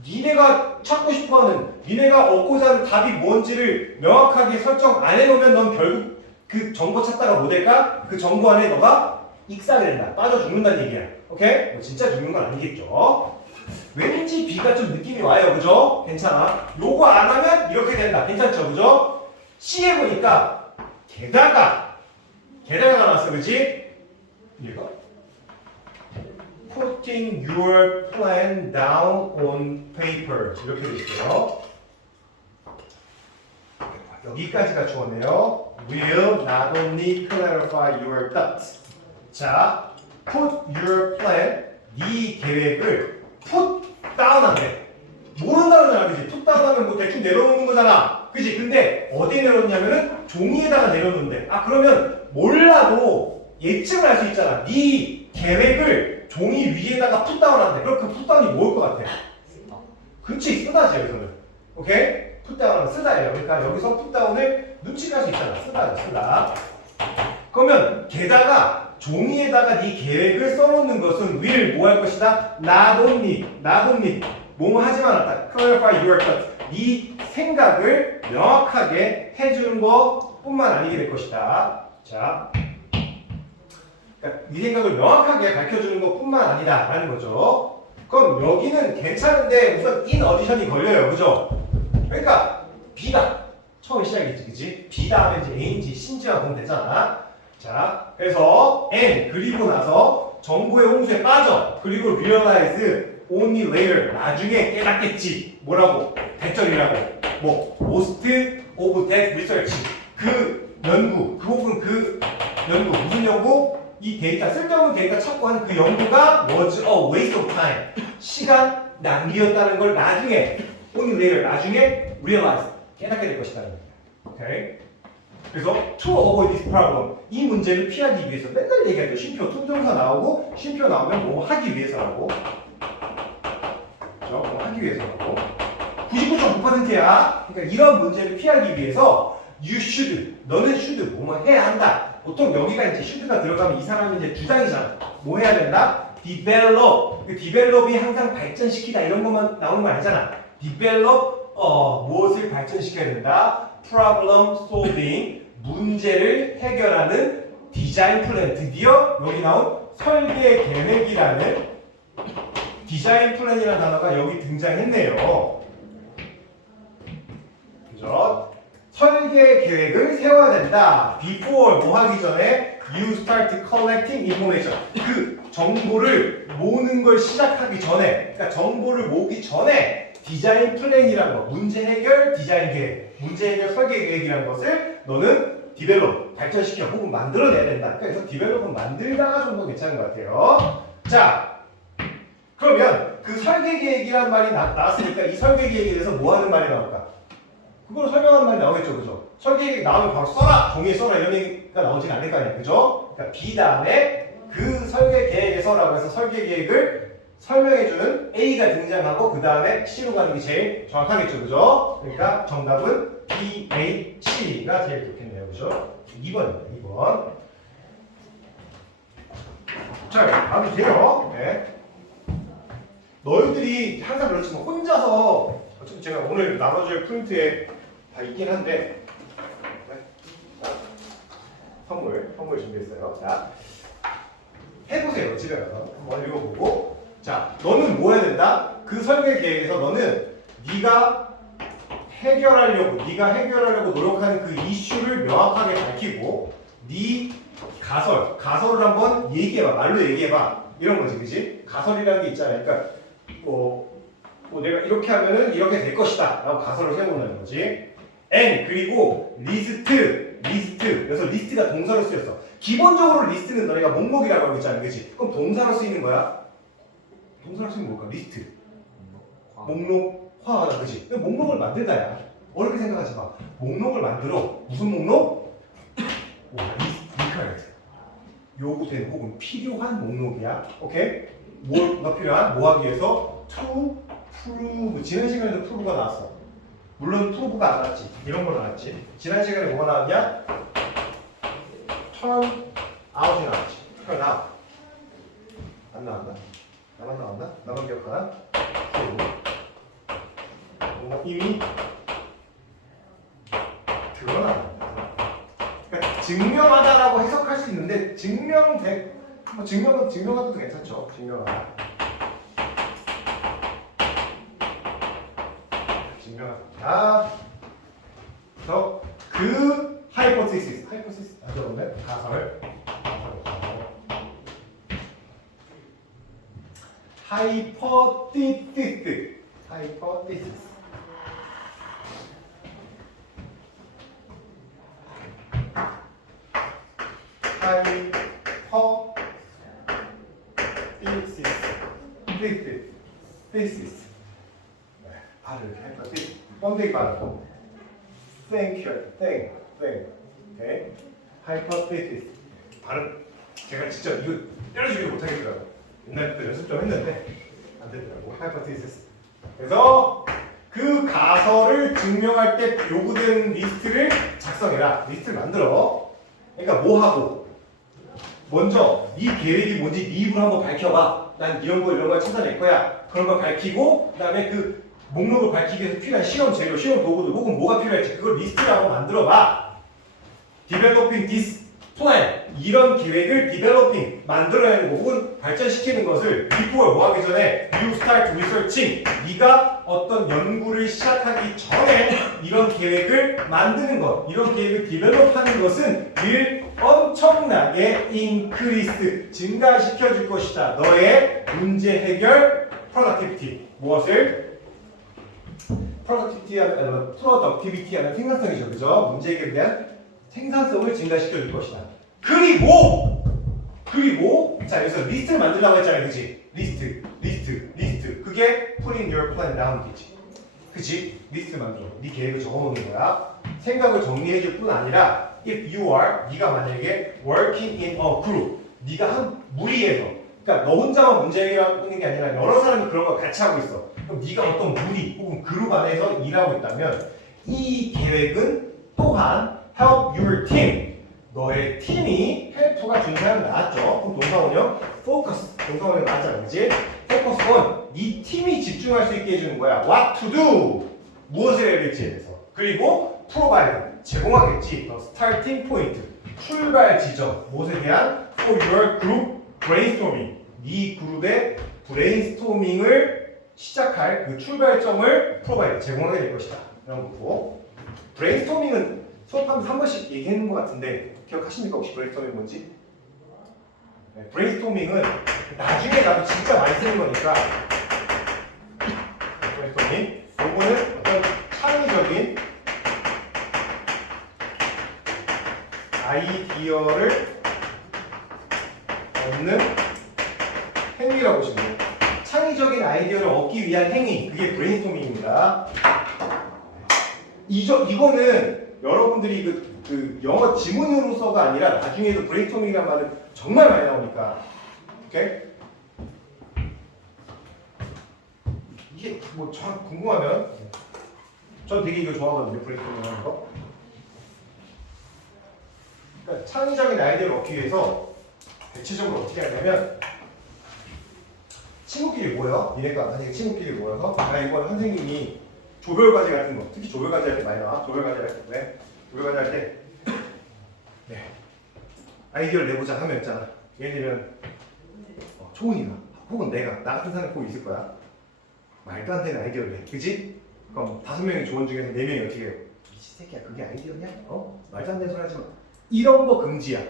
니네가 찾고 싶어하는 니네가 얻고자 하는 답이 뭔지를 명확하게 설정 안 해놓으면 넌 결국 그 정보 찾다가 뭐 될까? 그 정보 안에 너가 익사하게 된다. 빠져 죽는다는 얘기야. 오케이? 뭐 진짜 죽는 건 아니겠죠? 왠지 B가 좀 느낌이 와요. 그죠? 괜찮아. 요거 안 하면 이렇게 된다. 괜찮죠? 그죠? C에 보니까 게다가 나왔어. 그지? 이거 Putting your plan down on paper 이렇게 돼 있어요. 여기까지가 주어네요. Will not only clarify your thoughts. 자, put your plan, 네 계획을 put down 한대. 모른다는 그지? put down 하면 뭐 대충 내려놓는 거잖아. 그지? 근데 어디에 내려놓냐면은 종이에다가 내려놓는데. 아, 그러면 몰라도 예측을 할 수 있잖아. 네 계획을 종이 위에다가 put down 한대. 그럼 그 put down이 뭐일 것 같아? 그렇지, 쓰다지 여기서는. 오케이? 풋다운은 쓰다예요. 그러니까 여기서 풋다운을 눈치를 할 수 있잖아. 쓰다예요. 쓰다. 그러면 게다가 종이에다가 네 계획을 써놓는 것은 will 뭐 할 것이다? not only 뭐뭐 하지만 않다. clarify your thoughts. 네 생각을 명확하게 해주는 것뿐만 아니게 될 것이다. 자, 그러니까 네 생각을 명확하게 밝혀주는 것뿐만 아니다라는 거죠. 그럼 여기는 괜찮은데 우선 in 어디션이 걸려요. 그죠? 그러니까 B가 처음 시작이지, 그치? B 다음에 이제 A인지 C인지만 보면 되잖아. 자, 그래서 N 그리고 나서 정보의 홍수에 빠져. 그리고 realize only later 나중에 깨닫겠지. 뭐라고? 대절이라고. 뭐 most of that research 그 연구, 그 연구 무슨 연구? 이 데이터 쓸데없는 데이터 찾고 한 그 연구가 was a waste of time 시간 낭비였다는 걸 나중에 only later 나중에 realize 깨닫게 될 것이다. 오케이. 그래서 to avoid this problem 이 문제를 피하기 위해서 맨날 얘기하죠. 쉼표 투정사 나오고 쉼표 나오면 뭐 하기 위해서라고. 그렇죠? 뭐 하기 위해서라고. 99.9%야. 그러니까 이런 문제를 피하기 위해서 you should 너는 should 뭐뭐 해야 한다. 보통 여기가 이제 should가 들어가면 이 사람이 이제 주장이잖아. 뭐 해야 된다? develop. 그 develop이 항상 발전시키다 이런 것만 나오는 거 아니잖아. develop 무엇을 발전시켜야 된다? problem solving 문제를 해결하는 디자인 플랜 드디어 여기 나온 설계 계획이라는 디자인 플랜이라는 단어가 여기 등장했네요. 그죠? 설계 계획을 세워야 된다. Before 뭐 하기 전에 you start collecting information 그 정보를 모으는 걸 시작하기 전에 그러니까 정보를 모으기 전에 디자인 플랜이라는 거 문제 해결 디자인 계획 문제 해결 설계 계획이라는 것을 너는 디벨롭 발전시켜 혹은 만들어내야 된다. 그래서 디벨롭은 만들다가 좀 더 괜찮은 것 같아요. 자 그러면 그 설계 계획이란 말이 나왔으니까 이 설계 계획에 대해서 뭐 하는 말이 나올까? 그걸 설명하는 말이 나오겠죠. 그죠? 설계 계획 나오면 바로 써라! 종이에 써라! 이런 얘기가 나오진 않을 거 아니야. 그죠? 그러니까 B 다음에 그 설계 계획에서라고 해서 설계 계획을 설명해주는 A가 등장하고 그 다음에 C로 가는 게 제일 정확하겠죠. 그죠? 그러니까 정답은 B, A, C가 제일 좋겠네요. 그죠? 2번입니다. 2번. 자, 다음 주세요. 네. 너희들이 항상 그렇지만 혼자서 어차피 제가 오늘 나눠줄 프린트에 다 있긴 한데 자, 선물 준비했어요. 자, 해보세요. 집에 가서 한번 읽어보고 자, 너는 뭐 해야 된다? 그 설계 계획에서 너는 네가 해결하려고 노력하는 그 이슈를 명확하게 밝히고 네 가설을 한번 얘기해봐. 말로 얘기해봐. 이런 거지, 그지? 가설이라는 게 있잖아요. 그러니까 뭐 내가 이렇게 하면은 이렇게 될 것이다 라고 가설을 세워보는 거지. and 그리고 리스트 그래서 리스트가 동사로 쓰였어. 기본적으로 리스트는 너네가 목록이라고 알고 있잖아. 그치? 그럼 동사로 쓰이는 거야? 동사로 쓰이는 뭘까? 리스트 목록화하다. 그치? 목록을 만들다야. 어렵게 생각하지 마. 목록을 만들어. 무슨 목록? required 요구된 혹은 필요한 목록이야. 오케이? 뭐가 필요한? 뭐 하기 위해서? to prove 지난 시간에도 prove가 나왔어. 물론 prove가 안 나왔지. 이런 거 나왔지. 지난 시간에 뭐가 나왔냐? turn out이 나왔지. turn out 안 나왔나? 나만 나왔나? 나만 기억하나? 이미 드러나. 그러니까 증명하다라고 해석할 수 있는데 증명하도 괜찮죠. 증명하다. 증명합니다. 그래서 그 하이포테시스 아주 어렵네. 가설 하이포테시스 thesis. 네, 발을 이렇게 할까? 번데기 발음. Thank. 오케이. hypothesis. 발음. 제가 진짜 이거 때려주기도 못하겠더라고. 옛날부터 연습 좀 했는데 안 되더라고. hypothesis. 그래서 그 가설을 증명할 때 요구되는 리스트를 작성해라. 리스트를 만들어. 그러니까 뭐 하고? 먼저 네 계획이 뭔지 네 입으로 한번 밝혀봐. 난 이런 걸 찾아낼 거야. 그런 걸 밝히고 그다음에 그 목록을 밝히기 위해서 필요한 실험 재료, 실험 도구들 혹은 뭐가 필요할지 그걸 리스트를 한번 만들어봐. Developing this plan. 이런 계획을 developing 만들어내는 거 혹은 발전시키는 것을 before 뭐 하기 전에 you start researching. 네가 어떤 연구를 시작하기 전에 이런 계획을 만드는 것, 이런 계획을 develop하는 것은 will 엄청나게 increase 증가시켜 줄 것이다. 너의 문제 해결 productivity. 무엇을? productivity 하는 생산성이죠. 그죠? 문제 해결에 대한 생산성을 증가시켜 줄 것이다. 그리고 자 여기서 리스트를 만들라고 했잖아요. 그치? 리스트 그게 putting your plan down 되지. 그치? 리스트 만들어. 네 계획을 적어놓는 거야. 생각을 정리해 줄 뿐 아니라 if you are 네가 만약에 working in a group 네가 한 무리에서 그러니까 너 혼자만 문제 해결하는 게 아니라 여러 사람이 그런 걸 같이 하고 있어. 그럼 네가 어떤 무리 혹은 그룹 안에서 일하고 있다면 이 계획은 또한 help your team 너의 팀이 help가 중사형 나왔죠. 그럼 동사원형 focus 동사원형 나왔잖아. 그치? focus on 네 팀이 집중할 수 있게 해주는 거야. what to do 무엇을 해야 될지에 대해서. 그리고 provide 제공하겠지. starting point 출발 지점 무엇에 대한 for your group brainstorming 네 그룹의 브레인스토밍을 시작할 그 출발점을 provide 제공하게 될 것이다. 이런 거고. 브레인스토밍은 수업하면서 한 번씩 얘기했는 것 같은데 기억하십니까? 혹시 브레인스토밍 뭔지? 네, 브레인스토밍은 나중에 나도 진짜 많이 쓰는 거니까 브레인스토밍 요거는 어떤 창의적인 아이디어를 얻는 행위라고 보시면 돼요. 창의적인 아이디어를 얻기 위한 행위 그게 브레인스토밍입니다. 이거는 여러분들이 그 영어 지문으로서가 아니라 나중에도 브레인스토밍이라는 말은 정말 많이 나오니까 오케이? 이게 뭐 저 궁금하면 전 되게 이거 좋아하거든요. 브레인스토밍 하는 거. 그러니까 창의적인 아이디어를 얻기 위해서 대체적으로 어떻게 하냐면 친구끼리 모여 니네가 만약에 친구끼리 모여서 이번 선생님이 조별과제 같은 거 특히 조별과제 할 때 많이 나와. 조별과제 할 때 조별과제 할 때 네. 아이디어를 내보자 하면 있잖아. 예를 들면 초은이가 혹은 내가 나 같은 사람이 꼭 있을 거야. 말도 안 되는 아이디어를 내. 그지? 그럼 5명의 조원 중에서 4명이 어떻게 해요? 미친 새끼야 그게 아이디어냐? 말도 안 되는 소리 하지 마. 이런 거 금지야.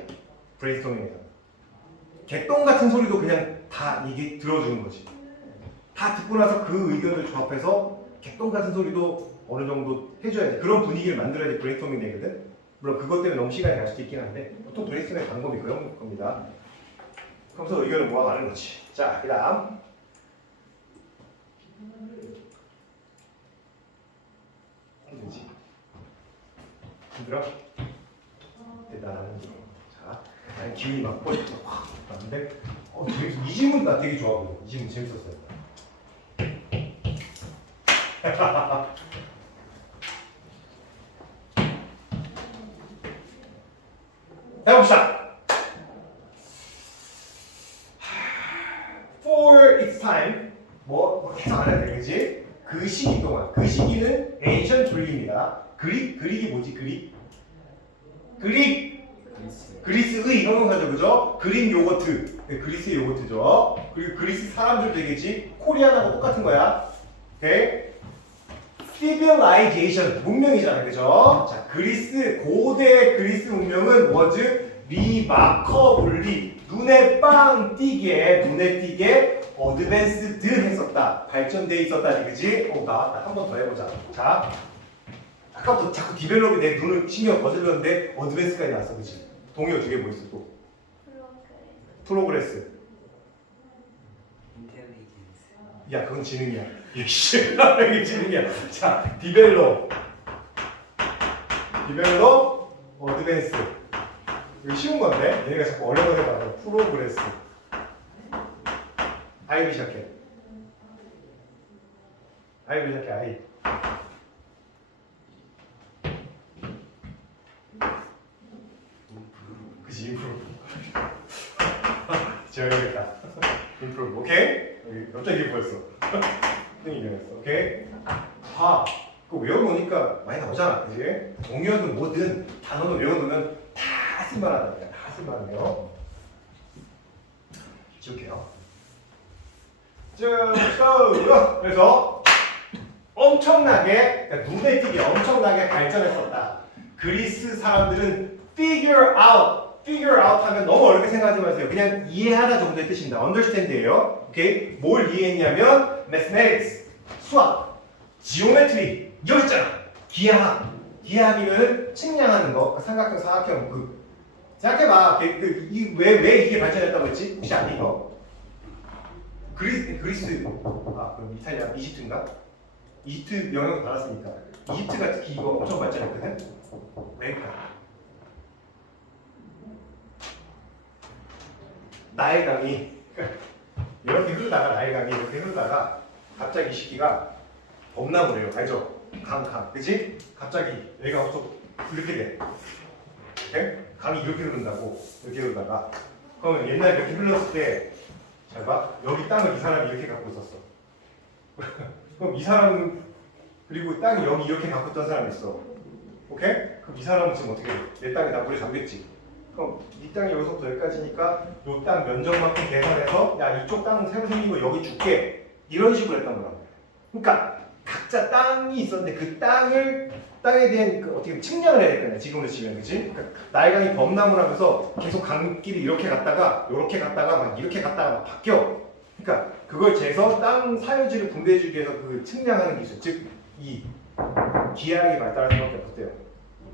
브레인스토밍에서. 개똥 같은 소리도 그냥 다 이게 들어주는 거지. 다 듣고 나서 그 의견을 조합해서 개똥 같은 소리도 어느 정도 해줘야지. 그런 분위기를 만들어야지 브레인스토밍 되거든. 물론 그것 때문에 너무 시간이 갈 수도 있긴 한데 보통 브레인스토밍 방법이 그런 겁니다. 그러면서 의견을 모아가는 거지. 자, 그 다음 힘들지? 힘들어? 나는 자, 나는 기운이 막 확 나는데 이 질문 나 되게 좋아하거든. 이 질문 재밌었어요. 해봅시다. For its time 뭐 계속 안 해도 돼, 그지? 그 시기 동안 그 시기는 ancient Greek입니다. 그릭이 뭐지? 그리스의 형용사죠, 그죠? 그릭 요거트, 네, 그리스 요거트죠. 그리고 그리스 사람들 되겠지? 코리안하고 똑같은 거야. 오케이? civilization 문명이잖아요, 그죠? 자, 고대 그리스 문명은 was remarkably 눈에 띄게 advanced 했었다, 발전돼 있었다, 그지? 나왔다. 한 번 더 해보자. 자, 아까부터 자꾸 디벨롭이 내 눈을 신경 거슬렸는데 advance까지 나왔어, 그지? 동의 어떻게 뭐 있어 또? 프로그레스. 인텔리전스. 야, 그건 지능이야. 이씨, 이게 지능이야. 자, 디벨롭, 어드밴스. 이거 쉬운 건데, 얘네가 자꾸 어려운 거 해봐. 프로그레스. 아이로 시작해. 아이. 그치, 임프로. 지어야겠다. 임프로, 오케이? 여기 갑자기 보였어. 땡이 변했어. 오케이? 그거 외워놓으니까 많이 나오잖아, 그지? 동요든 뭐든 단어는 외워놓으면 다 쓸만하다. 다 쓸만해요. 지울게요. 그래서 엄청나게, 그러니까 눈에 띄게 엄청나게 발전했었다. 그리스 사람들은 figure out 하면 너무 어렵게 생각하지 마세요. 그냥 이해하다 정도의 뜻입니다. understand예요. 오케이? 뭘 이해했냐면 mathematics, 수학, geometry 이거였잖아. 기하학이면 측량하는 거, 삼각형, 사각형 생각해봐. 왜 이게 발전했다고 했지? 혹시 아니 이거? 그리스 그럼 이탈리아, 이집트인가? 이집트 영향을 받았으니까. 이집트가 특히 이거 엄청 발전했거든? 왜일까? 나일강이 이렇게 흐르다가 갑자기 이 시기가 범람을 해요. 알죠? 강, 그치? 갑자기 얘가 엄청 이렇게 돼. 오케이? 강이 이렇게 흐른다고. 이렇게 흐르다가 그러면 옛날에 이렇게 흘렀을 때 잘 봐. 여기 땅을 이 사람이 이렇게 갖고 있었어. 그럼 이 사람은 그리고 땅이 여기 이렇게 갖고 있던 사람이 있어. 오케이? 그럼 이 사람은 지금 어떻게 해? 내 땅에 다 물에 잠겼지. 그럼 이 땅이 여기서부터 여기까지니까 이 땅 면적만큼 계산해서 야, 이쪽 땅 새로 생긴 거 여기 줄게. 이런 식으로 했던 거야. 그러니까 각자 땅이 있었는데 그 땅에 대한 어떻게 보면 측량을 해야 되겠네. 지금으로 치면, 그치? 그러니까 나일강이 범람을 하면서 계속 강길이 이렇게 갔다가 이렇게 갔다가 막 이렇게 갔다가 막 바뀌어. 그러니까 그걸 재서 땅 사유지를 분배해주기 위해서 그 측량하는 기술, 즉 이 기하학이 발달할 수밖에 없었대요.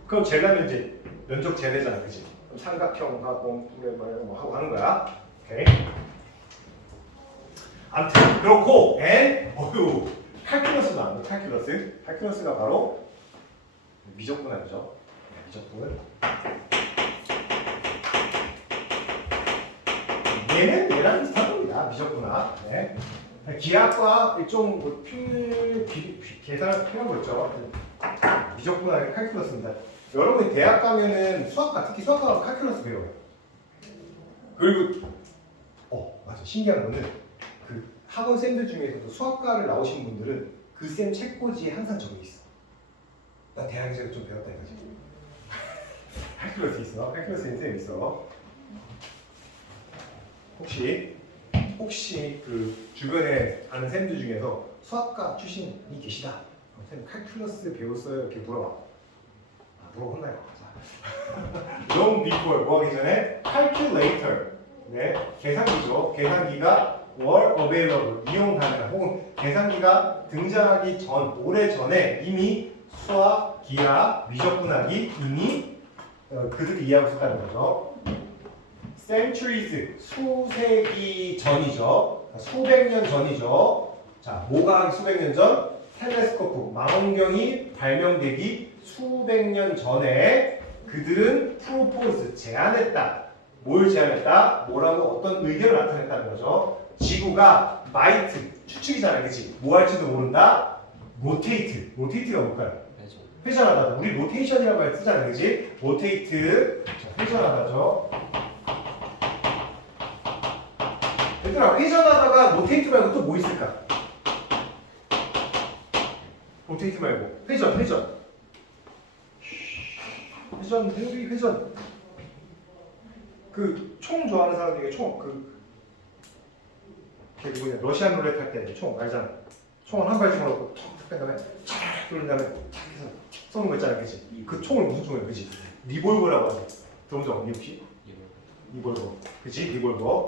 그럼 재려면 이제 면적 재래잖아, 그치? 그럼 삼각형 하고 뭐 하고 하는 거야. 오케이. 아무튼 그렇고, 칼큘러스 나왔네. 칼큘러스가 바로 미적분학이죠. 미적분. 얘는 얘랑 비슷한 겁니다. 미적분학. 네. 기하학과 일종 계산을 필요한 거 있죠. 미적분학의 칼큘러스입니다. 여러분이 대학 가면은 수학과, 특히 수학과 칼큘러스 배워요. 그리고 맞아, 신기한 거는 그 학원 쌤들 중에서도 수학과를 나오신 분들은 그 쌤 책꽂이에 항상 적혀 있어. 나 대학에서 좀 배웠다 이거지. 칼큘러스 있어. 칼큘러스 쌤 있어. 혹시 그 주변에 아는 쌤들 중에서 수학과 출신이 계시다. 쌤 칼큘러스 배웠어요? 이렇게 물어봐. 혼나요. Long before 뭐 하기 전에 calculator, 네, 계산기죠. 계산기가 were available, 이용 가능한, 혹은 계산기가 등장하기 전, 오래 전에 이미 수학, 기하, 미적분학이 이미 그들이 이해하고 있었다는 거죠. centuries, 수세기 전이죠. 수백 년 전이죠. 자, 뭐가 수백 년 전? 텔레스코프, 망원경이 발명되기 수백 년 전에 그들은 프로포즈, 제안했다. 뭘 제안했다? 뭐라고 어떤 의견을 나타냈다는 거죠. 지구가 마이트, 추측이잖아요, 그치? 뭐 할지도 모른다. 로테이트가 뭘까요? 회전하다. 우리 로테이션이라고 말 쓰잖아요, 그치? 로테이트, 회전하다죠. 얘들아, 회전하다가 로테이트 말고 또 뭐 있을까? 로테이트 말고 회전. 회전, 그 총 좋아하는 사람 중에 걔 누구냐? 러시안 룰렛 할 때 총 알잖아. 총을 한 발씩 넣고 툭 뺀 다음에 뚫은 다음에 탁 해서 쏘는 거 있잖아, 그치? 그 총을 무슨 총이야, 그치? 리볼버라고 하죠. 들어본 적 없니 혹시? 리볼버, 그치? 리볼버.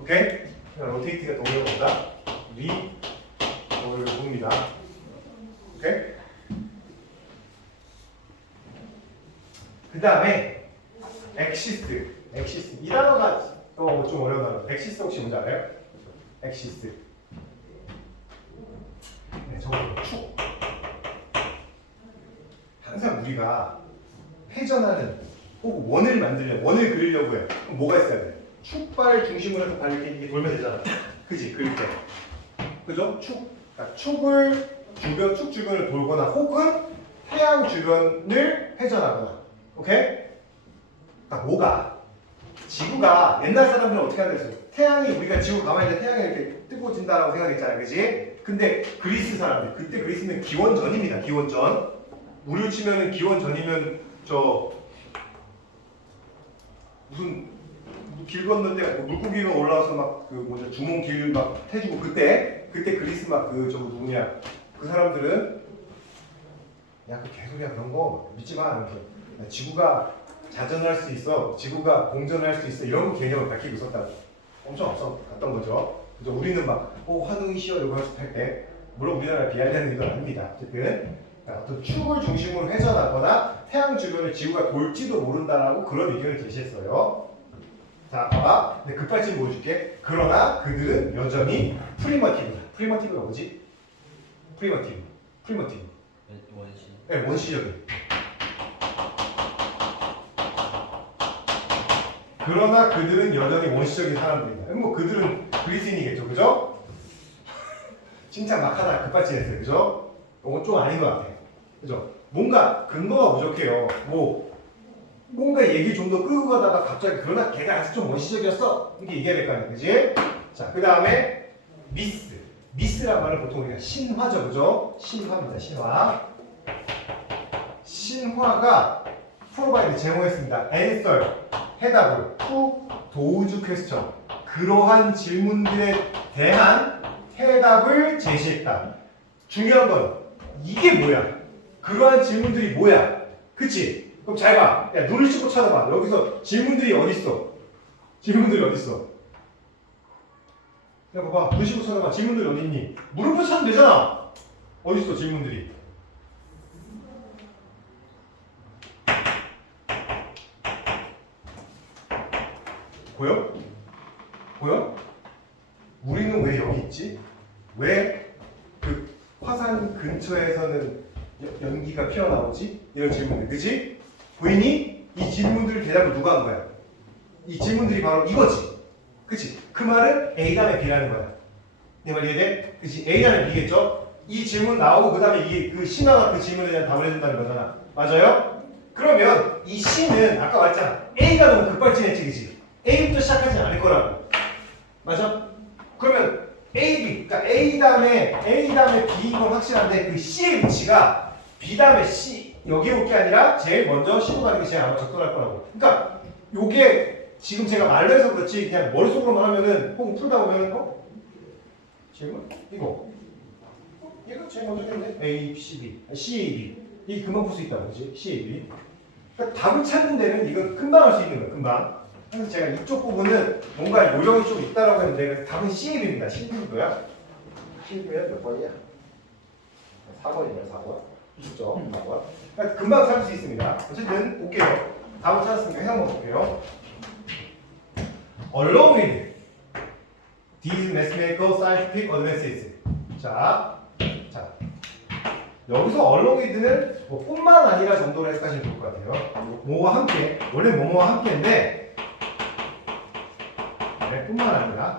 오케이? 로테이트가 더 어려운다. 리볼버입니다. 오케이? 그 다음에 엑시스. 이 단어가 좀 어려운 단어. 엑시스 혹시 뭔지 알아요? 엑시스. 네, 저거 축. 항상 우리가 회전하는 혹은 원을 만들려면 원을 그리려고 해. 그럼 뭐가 있어야 돼? 축발 중심으로 해서 발릴 때 이게 돌면 되잖아. 그지? 그릴 때. 그죠? 그러니까 축 주변을 돌거나 혹은 태양 주변을 회전하거나. 오케이? 그러니까 뭐가? 지구가 옛날 사람들은 어떻게 하는 거였어? 태양이 우리가 지구 가만히 있는데 태양이 이렇게 뜨거워진다라고 생각했잖아요. 그지? 근데 그리스 사람들 그때 그리스는 기원전입니다. 기원전. 우리로 치면은 기원전이면 저 무슨 길 건너때 물고기가 올라와서 막 그 뭐냐 주몽길 막 해주고 그때 그리스 막 그 저 누구냐 그 사람들은 야 그 개소리야 그런 거 믿지 마 이렇게 지구가 자전할 수 있어 지구가 공전할 수 있어 이런 개념을 밝히고 있었다 엄청 앞서갔던 거죠. 그죠? 우리는 막 환웅이 쉬어 이거 할 때 물론 우리나라 비하되는 의도는 아닙니다. 어쨌든 어떤 축을 중심으로 회전하거나 태양 주변을 지구가 돌지도 모른다라고 그런 의견을 제시했어요. 자, 봐봐. 근데 급발진 보여줄게. 그러나 그들은 여전히 프리머티브다. 프리머티브가 뭐지? 프리머티브. 원시. 네, 원시적인. 그러나 그들은 여전히 원시적인 사람들이다. 뭐 그들은 그리스인이겠죠, 그죠? 칭찬 막 하다가 급발진했어요, 그죠? 이건 좀 아닌 것 같아. 그죠? 뭔가 근거가 부족해요. 뭔가 얘기 좀 더 끌고 가다가 갑자기 그러나 걔가 아직 좀 원시적이었어. 이렇게 얘기해야 될 거 아니야, 그지? 자, 그 다음에 미스. 미스란 말은 보통 우리가 신화죠, 그죠? 신화입니다, 신화. 신화가 프로바이드 제공했습니다. answer, 해답을, to, 도우주 퀘스천. 그러한 질문들에 대한 해답을 제시했다. 중요한 건 이게 뭐야? 그러한 질문들이 뭐야? 그치? 그럼 잘 봐. 야, 눈을 씻고 찾아봐. 여기서 질문들이 어딨어? 질문들이 어딨어? 야, 봐봐. 눈 씻고 찾아봐. 질문들이 어딨니? 물음표 찾으면 되잖아. 어딨어, 질문들이? 보여? 보여? 우리는 왜 여기 있지? 왜 그 화산 근처에서는 연기가 피어나오지? 이런 질문들, 그치? 보이니? 이 질문들 대답을 누가 한 거야? 이 질문들이 바로 이거지. 그치? 그 말은 A 다음에 B라는 거야. 내 말 이해돼? 그치? A 다음에 B겠죠? 이 질문 나오고 그 다음에 이게 그 신화가 그 질문에 대한 답을 해준다는 거잖아. 맞아요? 그러면 이 C는 아까 말했잖아. A가 너무 급발진했지, 그치? A부터 시작하지 않을 거라고. 맞아? 그러면 A, B, 그러니까 A 다음에 B인 건 확실한데 그 C의 위치가 B 다음에 C 여기 올 게 아니라 제일 먼저 C로 가는 게 제일 아마 적절할 거라고. 그러니까 요게 지금 제가 말로 해서 그렇지 그냥 머릿속으로만 하면은 혹은 풀다 보면은 질문? 이거 얘가 제일 먼저겠네. A, C, B, C, A, B 이게 금방 풀 수 있다고 그렇지? C, A, B 그러니까 답을 찾는 데는 이거 금방 할 수 있는 거야. 금방. 그래서 제가 이쪽 부분은 뭔가 요령이 좀 있다라고 했는데 답은 C입니다. 11도야. 11도야 몇 번이야? 4번이네요. 4번. 그렇죠? 4번. 그러니까 금방 찾을 수 있습니다. 어쨌든 볼게요. 답을 찾았으니까 해석 한번 볼게요. Along with these mathematical scientific advances. 자, 여기서 along with는 뭐 뿐만 아니라 정도로 해석하시면 좋을 것 같아요. 뭐와 함께. 원래 뭐뭐와 함께인데 뿐만 아니라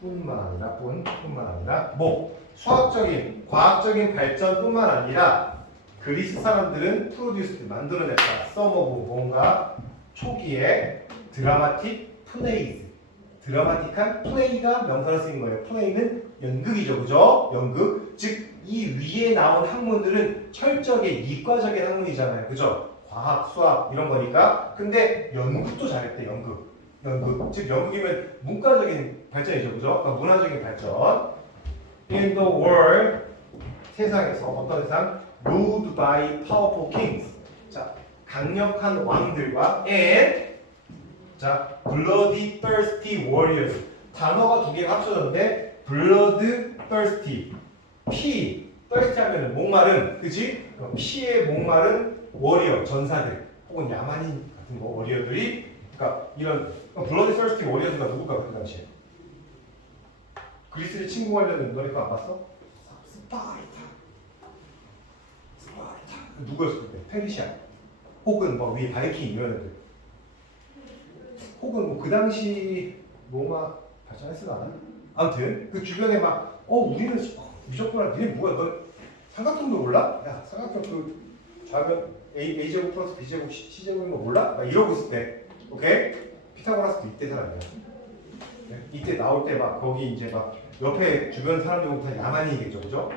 뿐만 아니라 뭐 수학적인 과학적인 발전뿐만 아니라 그리스 사람들은 프로듀스 만들어냈다. 써머브 뭔가 초기에 드라마틱 플레이즈 드라마틱한 플레이가 명사로 쓰인 거예요. 플레이는 연극이죠, 그죠? 연극. 즉 이 위에 나온 학문들은 철저하게 이과적인 학문이잖아요, 그죠? 과학, 수학 이런 거니까. 근데 연극도 잘했대, 연극. 연극. 즉 연극이면 문과적인 발전이죠, 그죠? 그러니까 문화적인 발전. In the world, 세상에서 어떤 세상? Ruled by powerful kings. 자, 강력한 왕들과 and 자, bloody thirsty warriors. 단어가 두 개가 합쳐졌는데 blood thirsty. 피. thirsty 하면 목마름, 그지? 피에 목마른 워리어, 전사들 혹은 야만인 같은 거 워리어들이 그러니까 이런 bloody thirsty warriors가 누굴까 그 당시에? 그리스를 침공하려는 너네 그거 안 봤어? 스파르타. 누구였을 때? 페르시아 혹은 뭐 위 바이킹 이런 애들 혹은 뭐 그 당시 로마 발전했으나 아무튼 그 주변에 막 우리는 미쳤구나 니네 뭐야 너 삼각형도 몰라? 야 삼각형 그 좌면 A제곱 플러스 B제곱 C제곱인 거 몰라? 막 이러고 있을 때 오케이? 피타고라스도 이때 사람이야. 네? 이때 나올 때 막 거기 이제 막 옆에 주변 사람들보다 다 야만이겠죠, 그죠?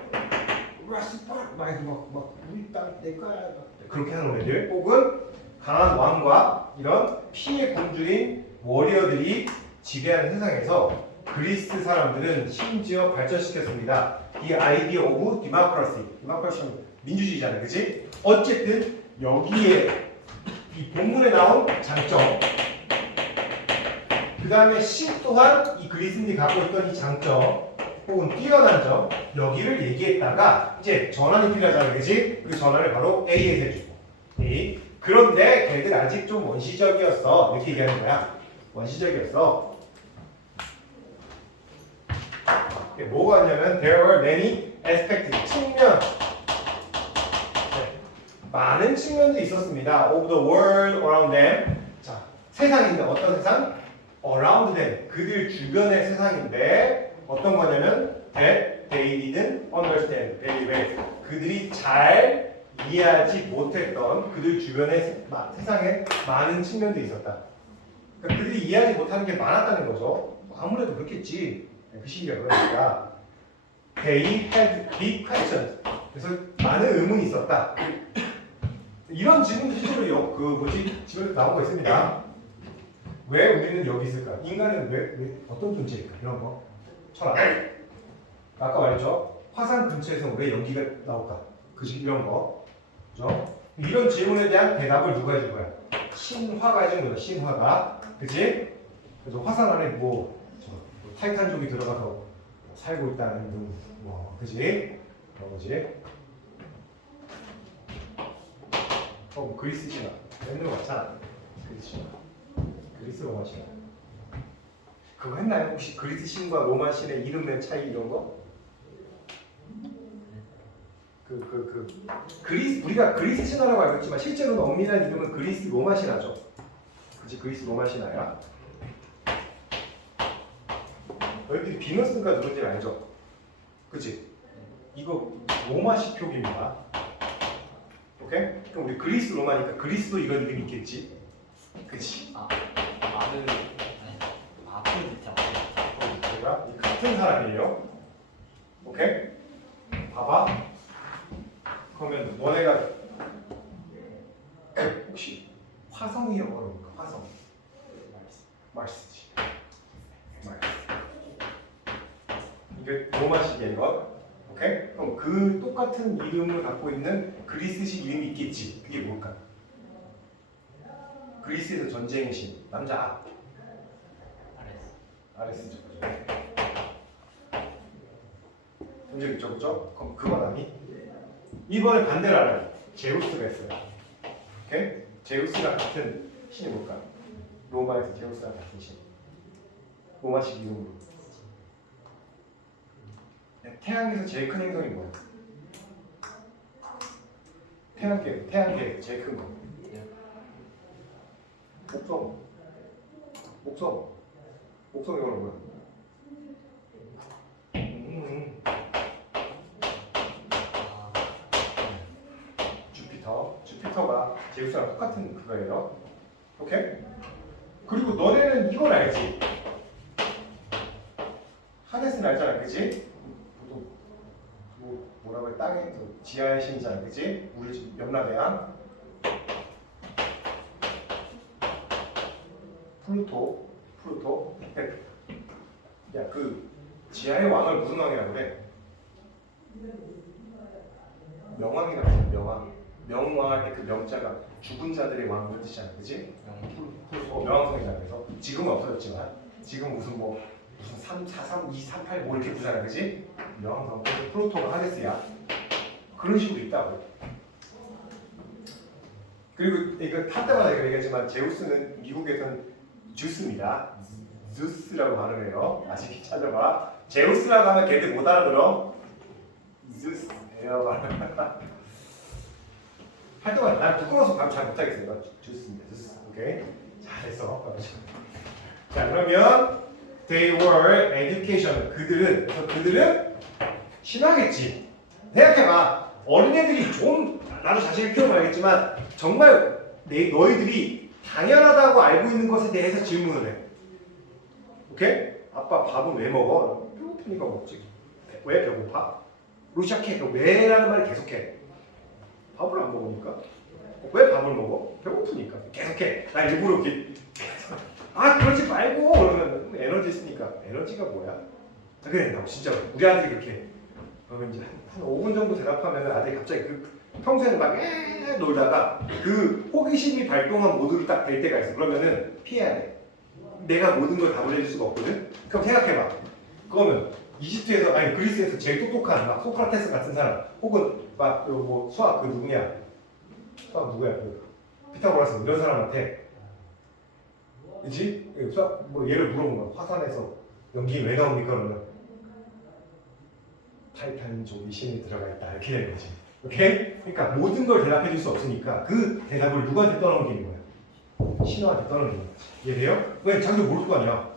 막 우리 땅 내 거야 그렇게 하는 애들 혹은 강한 왕과 이런 피의 공주인 워리어들이 지배하는 세상에서 그리스 사람들은 심지어 발전시켰습니다. The idea of democracy. democracy는 민주주의잖아요, 그렇지? 어쨌든 여기에 이 본문에 나온 장점 그 다음에 신 또한 이 그리스인들이 갖고 있던 이 장점 혹은 뛰어난 점 여기를 얘기했다가 이제 전환이 필요하잖아요, 그렇지? 그 전환을 바로 A에서 해주고 A. 그런데 걔들 아직 좀 원시적이었어 이렇게 얘기하는 거야. 원시적이었어. 뭐가 있냐면 there were many aspects 측면 많은 측면들이 있었습니다. of the world around them. 자, 세상인데 어떤 세상? around them. 그들 주변의 세상인데 어떤 거냐면 that they didn't understand very well. 그들이 잘 이해하지 못했던 그들 주변의 세상에 많은 측면들이 있었다. 그러니까 그들이 이해하지 못하는 게 많았다는 거죠. 아무래도 그렇겠지. 그 시기가 그러니까 they had big questions. 그래서 많은 의문이 있었다. 이런 질문도 실제로 집에서 나온 거 있습니다. 왜 우리는 여기 있을까? 인간은 왜 어떤 존재일까? 이런 거. 철학. 아까 말했죠. 화산 근처에서 왜 연기가 나올까? 그지 이런 거. 그죠? 이런 질문에 대한 대답을 누가 해줄 거야? 신화가 해준 거다. 신화가. 그지? 그래서 화산 안에 뭐 타이탄족이 들어가서 살고 있다는 등, 그지? 그런 거지. 그리스 신화. 옛날 같잖아. 그리스 신화. 그리스 로마 신화. 그거 했나요? 혹시 그리스 신과 로마 신의 이름의 차이 이런 거? 우리가 그리스 신화라고 알고 있지만 실제로는 엄밀한 이름은 그리스 로마 신화죠. 그치? 그리스 로마 신화야. 너희들이 비너스가 누군지 알죠? 그치? 이거 로마식 표기입니다. 오케이? 그럼 우리 그리스 로마니까 그리스도 이런 이름이 있겠지? 그치? 제가 같은 사람이에요. 오케이? 봐봐. 그러면 너네가 혹시 화성이라고 그러니까 화성. 마르스지. 마르스. 이게 로마식이야 이거. 오케이? 그럼 그 똑같은 이름을 갖고 있는 그리스식 이름이 있겠지. 그게 뭘까? 그리스에서 전쟁의 신 남자 아레스죠. 본적 있죠, 그죠? 그럼 그거 남이 이번에 반대로 알아요. 제우스가 있어요. 오케이? 제우스랑 같은 신이 뭘까? 로마에서 제우스랑 같은 신. 로마식 이름으로. 태양계에서 제일 큰 행성이 뭐야? 태양계 제일 큰 거. 목성 이거는 뭐야? 주피터가 제우스랑 똑같은 그거예요. 오케이? 그리고 너네는 이걸 알지? 하데스는 알잖아, 그치? 뭐라고 해? 땅에 지하의 신이잖아, 그치? 우리 집 염라대왕 플루토 프루토. 야, 그 지하의 왕을 무슨 왕이라고 그래? 명왕이라고 해. 명왕. 명왕할 때 그 명자가 죽은 자들의 왕 이런 뜻이잖아, 그렇지? 명왕성이잖아. 그래서 지금은 없어졌지만 지금 무슨 무슨 3, 4, 3, 2, 3, 8 뭐 이렇게 부르잖아, 그렇지? 명왕성 프로토가 하데스야. 그런 식으로 있다고. 그리고 이거 할 때마다 얘기하지만 제우스는 미국에서는 주스입니다. 주스라고 발음해요. 아직 찾아봐. 제우스라고 하면 걔들 못 알아들어. 주스예요. 할 때마다 난 부끄러워서 밥 잘 못하겠어요. 주스입니다. 주스. 오케이. 잘했어. 자, 그러면 they were education. 그들은 신하겠지. 생각해봐. 어린애들이 좀 나도 자신을 키워봐야겠지만 정말 너희들이 당연하다고 알고 있는 것에 대해서 질문을 해. 오케이? 아빠 밥은 왜 먹어? 배고프니까 먹지. 왜 배고파? 로 시작해. 왜라는 말을 계속해. 밥을 안 먹으니까. 왜 밥을 먹어? 배고프니까. 계속해. 나 일부러 이렇게 그러지 말고 그러면 에너지 쓰니까. 에너지가 뭐야? 그래, 나 진짜 우리 아들이 그렇게 그러면 이제 한 5분 정도 대답하면 아들이 갑자기 평소에는 막 놀다가 그 호기심이 발동한 모드로 딱 될 때가 있어. 그러면은 피해야 돼. 내가 모든 걸 답을 해줄 수가 없거든. 그럼 생각해봐. 그러면 이집트에서 아니 그리스에서 제일 똑똑한 막 소크라테스 같은 사람 혹은 막 수학 누구냐? 수학 누구야? 피타고라스 이런 사람한테 그렇지? 수학 예를 물어본 거야. 화산에서 연기 왜 나옵니까? 그러면 타이탄족이 신에 들어가 있다 이렇게 되는 거지. 오케이? 그러니까 모든 걸 대답해 줄 수 없으니까 그 대답을 누구한테 떠넘기는 거야? 신호한테 떠넘기는 거지. 이해돼요? 왜? 자기도 모를 거 아니야.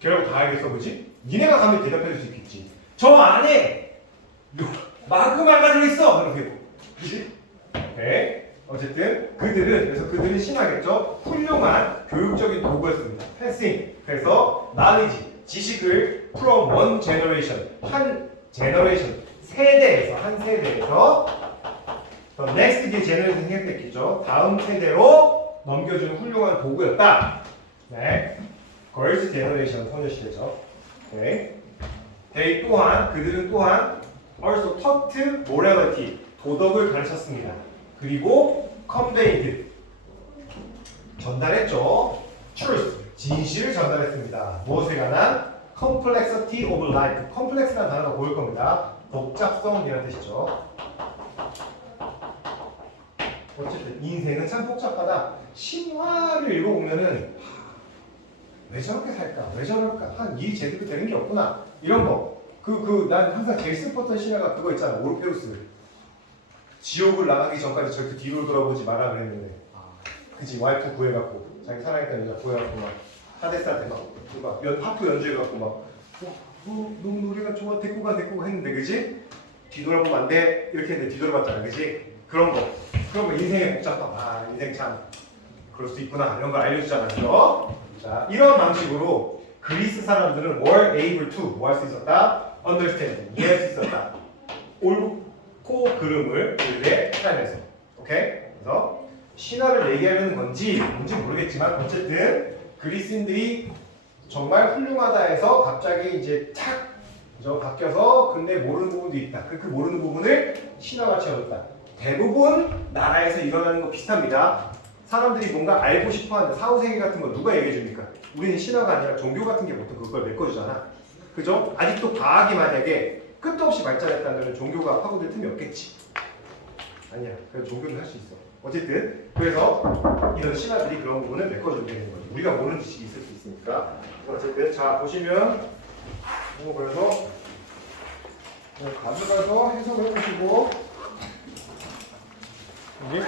걔라고 다 알겠어, 그지? 니네가 가면 대답해 줄 수 있겠지. 저 안에 마그마가 들어있어! 그렇게. 그지? 오케이. 어쨌든 그들은 신하겠죠. 훌륭한 교육적인 도구였습니다. 패싱. 그래서 knowledge, 지식을 from one generation, 한 generation, 한 세대에서 the next generation 생겼겠죠. 다음 세대로 넘겨주는 훌륭한 도구였다. 네, girls generation 소녀시대죠. 네, 그들은 또한 also taught morality, 도덕을 가르쳤습니다. 그리고 conveyed, 전달했죠. truth, 진실을 전달했습니다. 무엇에 관한? complexity of life. complex라는 단어가 보일 겁니다. 복잡성이라는 뜻이죠. 어쨌든 인생은 참 복잡하다. 신화를 읽어보면은 왜 저렇게 살까? 왜 저럴까? 한 일이 제대로 되는 게 없구나. 이런 거. 난 항상 제일 슬펐던 신화가 그거 있잖아. 오르페우스. 지옥을 나가기 전까지 절대 뒤로 돌아보지 마라 그랬는데. 그치? 와이프 구해갖고 자기 사랑했던 여자 구해갖고 막 하데스한테 막 하프 연주해갖고 막 너무 노래가 좋아 데리고 가 했는데 그지? 뒤돌아보면 안 돼 이렇게 했는데 뒤돌아봤잖아 그지? 그런 거 인생의 복잡함 인생 참 그럴 수 있구나 이런 걸 알려주잖아 그죠? 자 이런 방식으로 그리스 사람들은 were able to 뭐 할 수 있었다? understand 이해할 수 있었다 옳고 그름을 우리의 삶에서 오케이? 그래서 신화를 얘기하려는 건지 뭔지 모르겠지만 어쨌든 그리스인들이 정말 훌륭하다 해서 갑자기 이제 착 바뀌어서 근데 모르는 부분도 있다. 그 모르는 부분을 신화같이 얻었다. 대부분 나라에서 일어나는 거 비슷합니다. 사람들이 뭔가 알고 싶어하는 사후세계 같은 거 누가 얘기해 줍니까? 우리는 신화가 아니라 종교 같은 게 보통 그걸 메꿔주잖아. 그죠? 아직도 과학이 만약에 끝도 없이 발전했다면 종교가 파고들 틈이 없겠지. 아니야. 그래서 종교는 할 수 있어. 어쨌든 그래서 이런 신화들이 그런 부분을 메꿔주게 되는 거죠. 우리가 모르는 지식이 있을 수 있으니까. 어쨌든 자 보시면 그래서 가져가서 해석을 해보시고 여기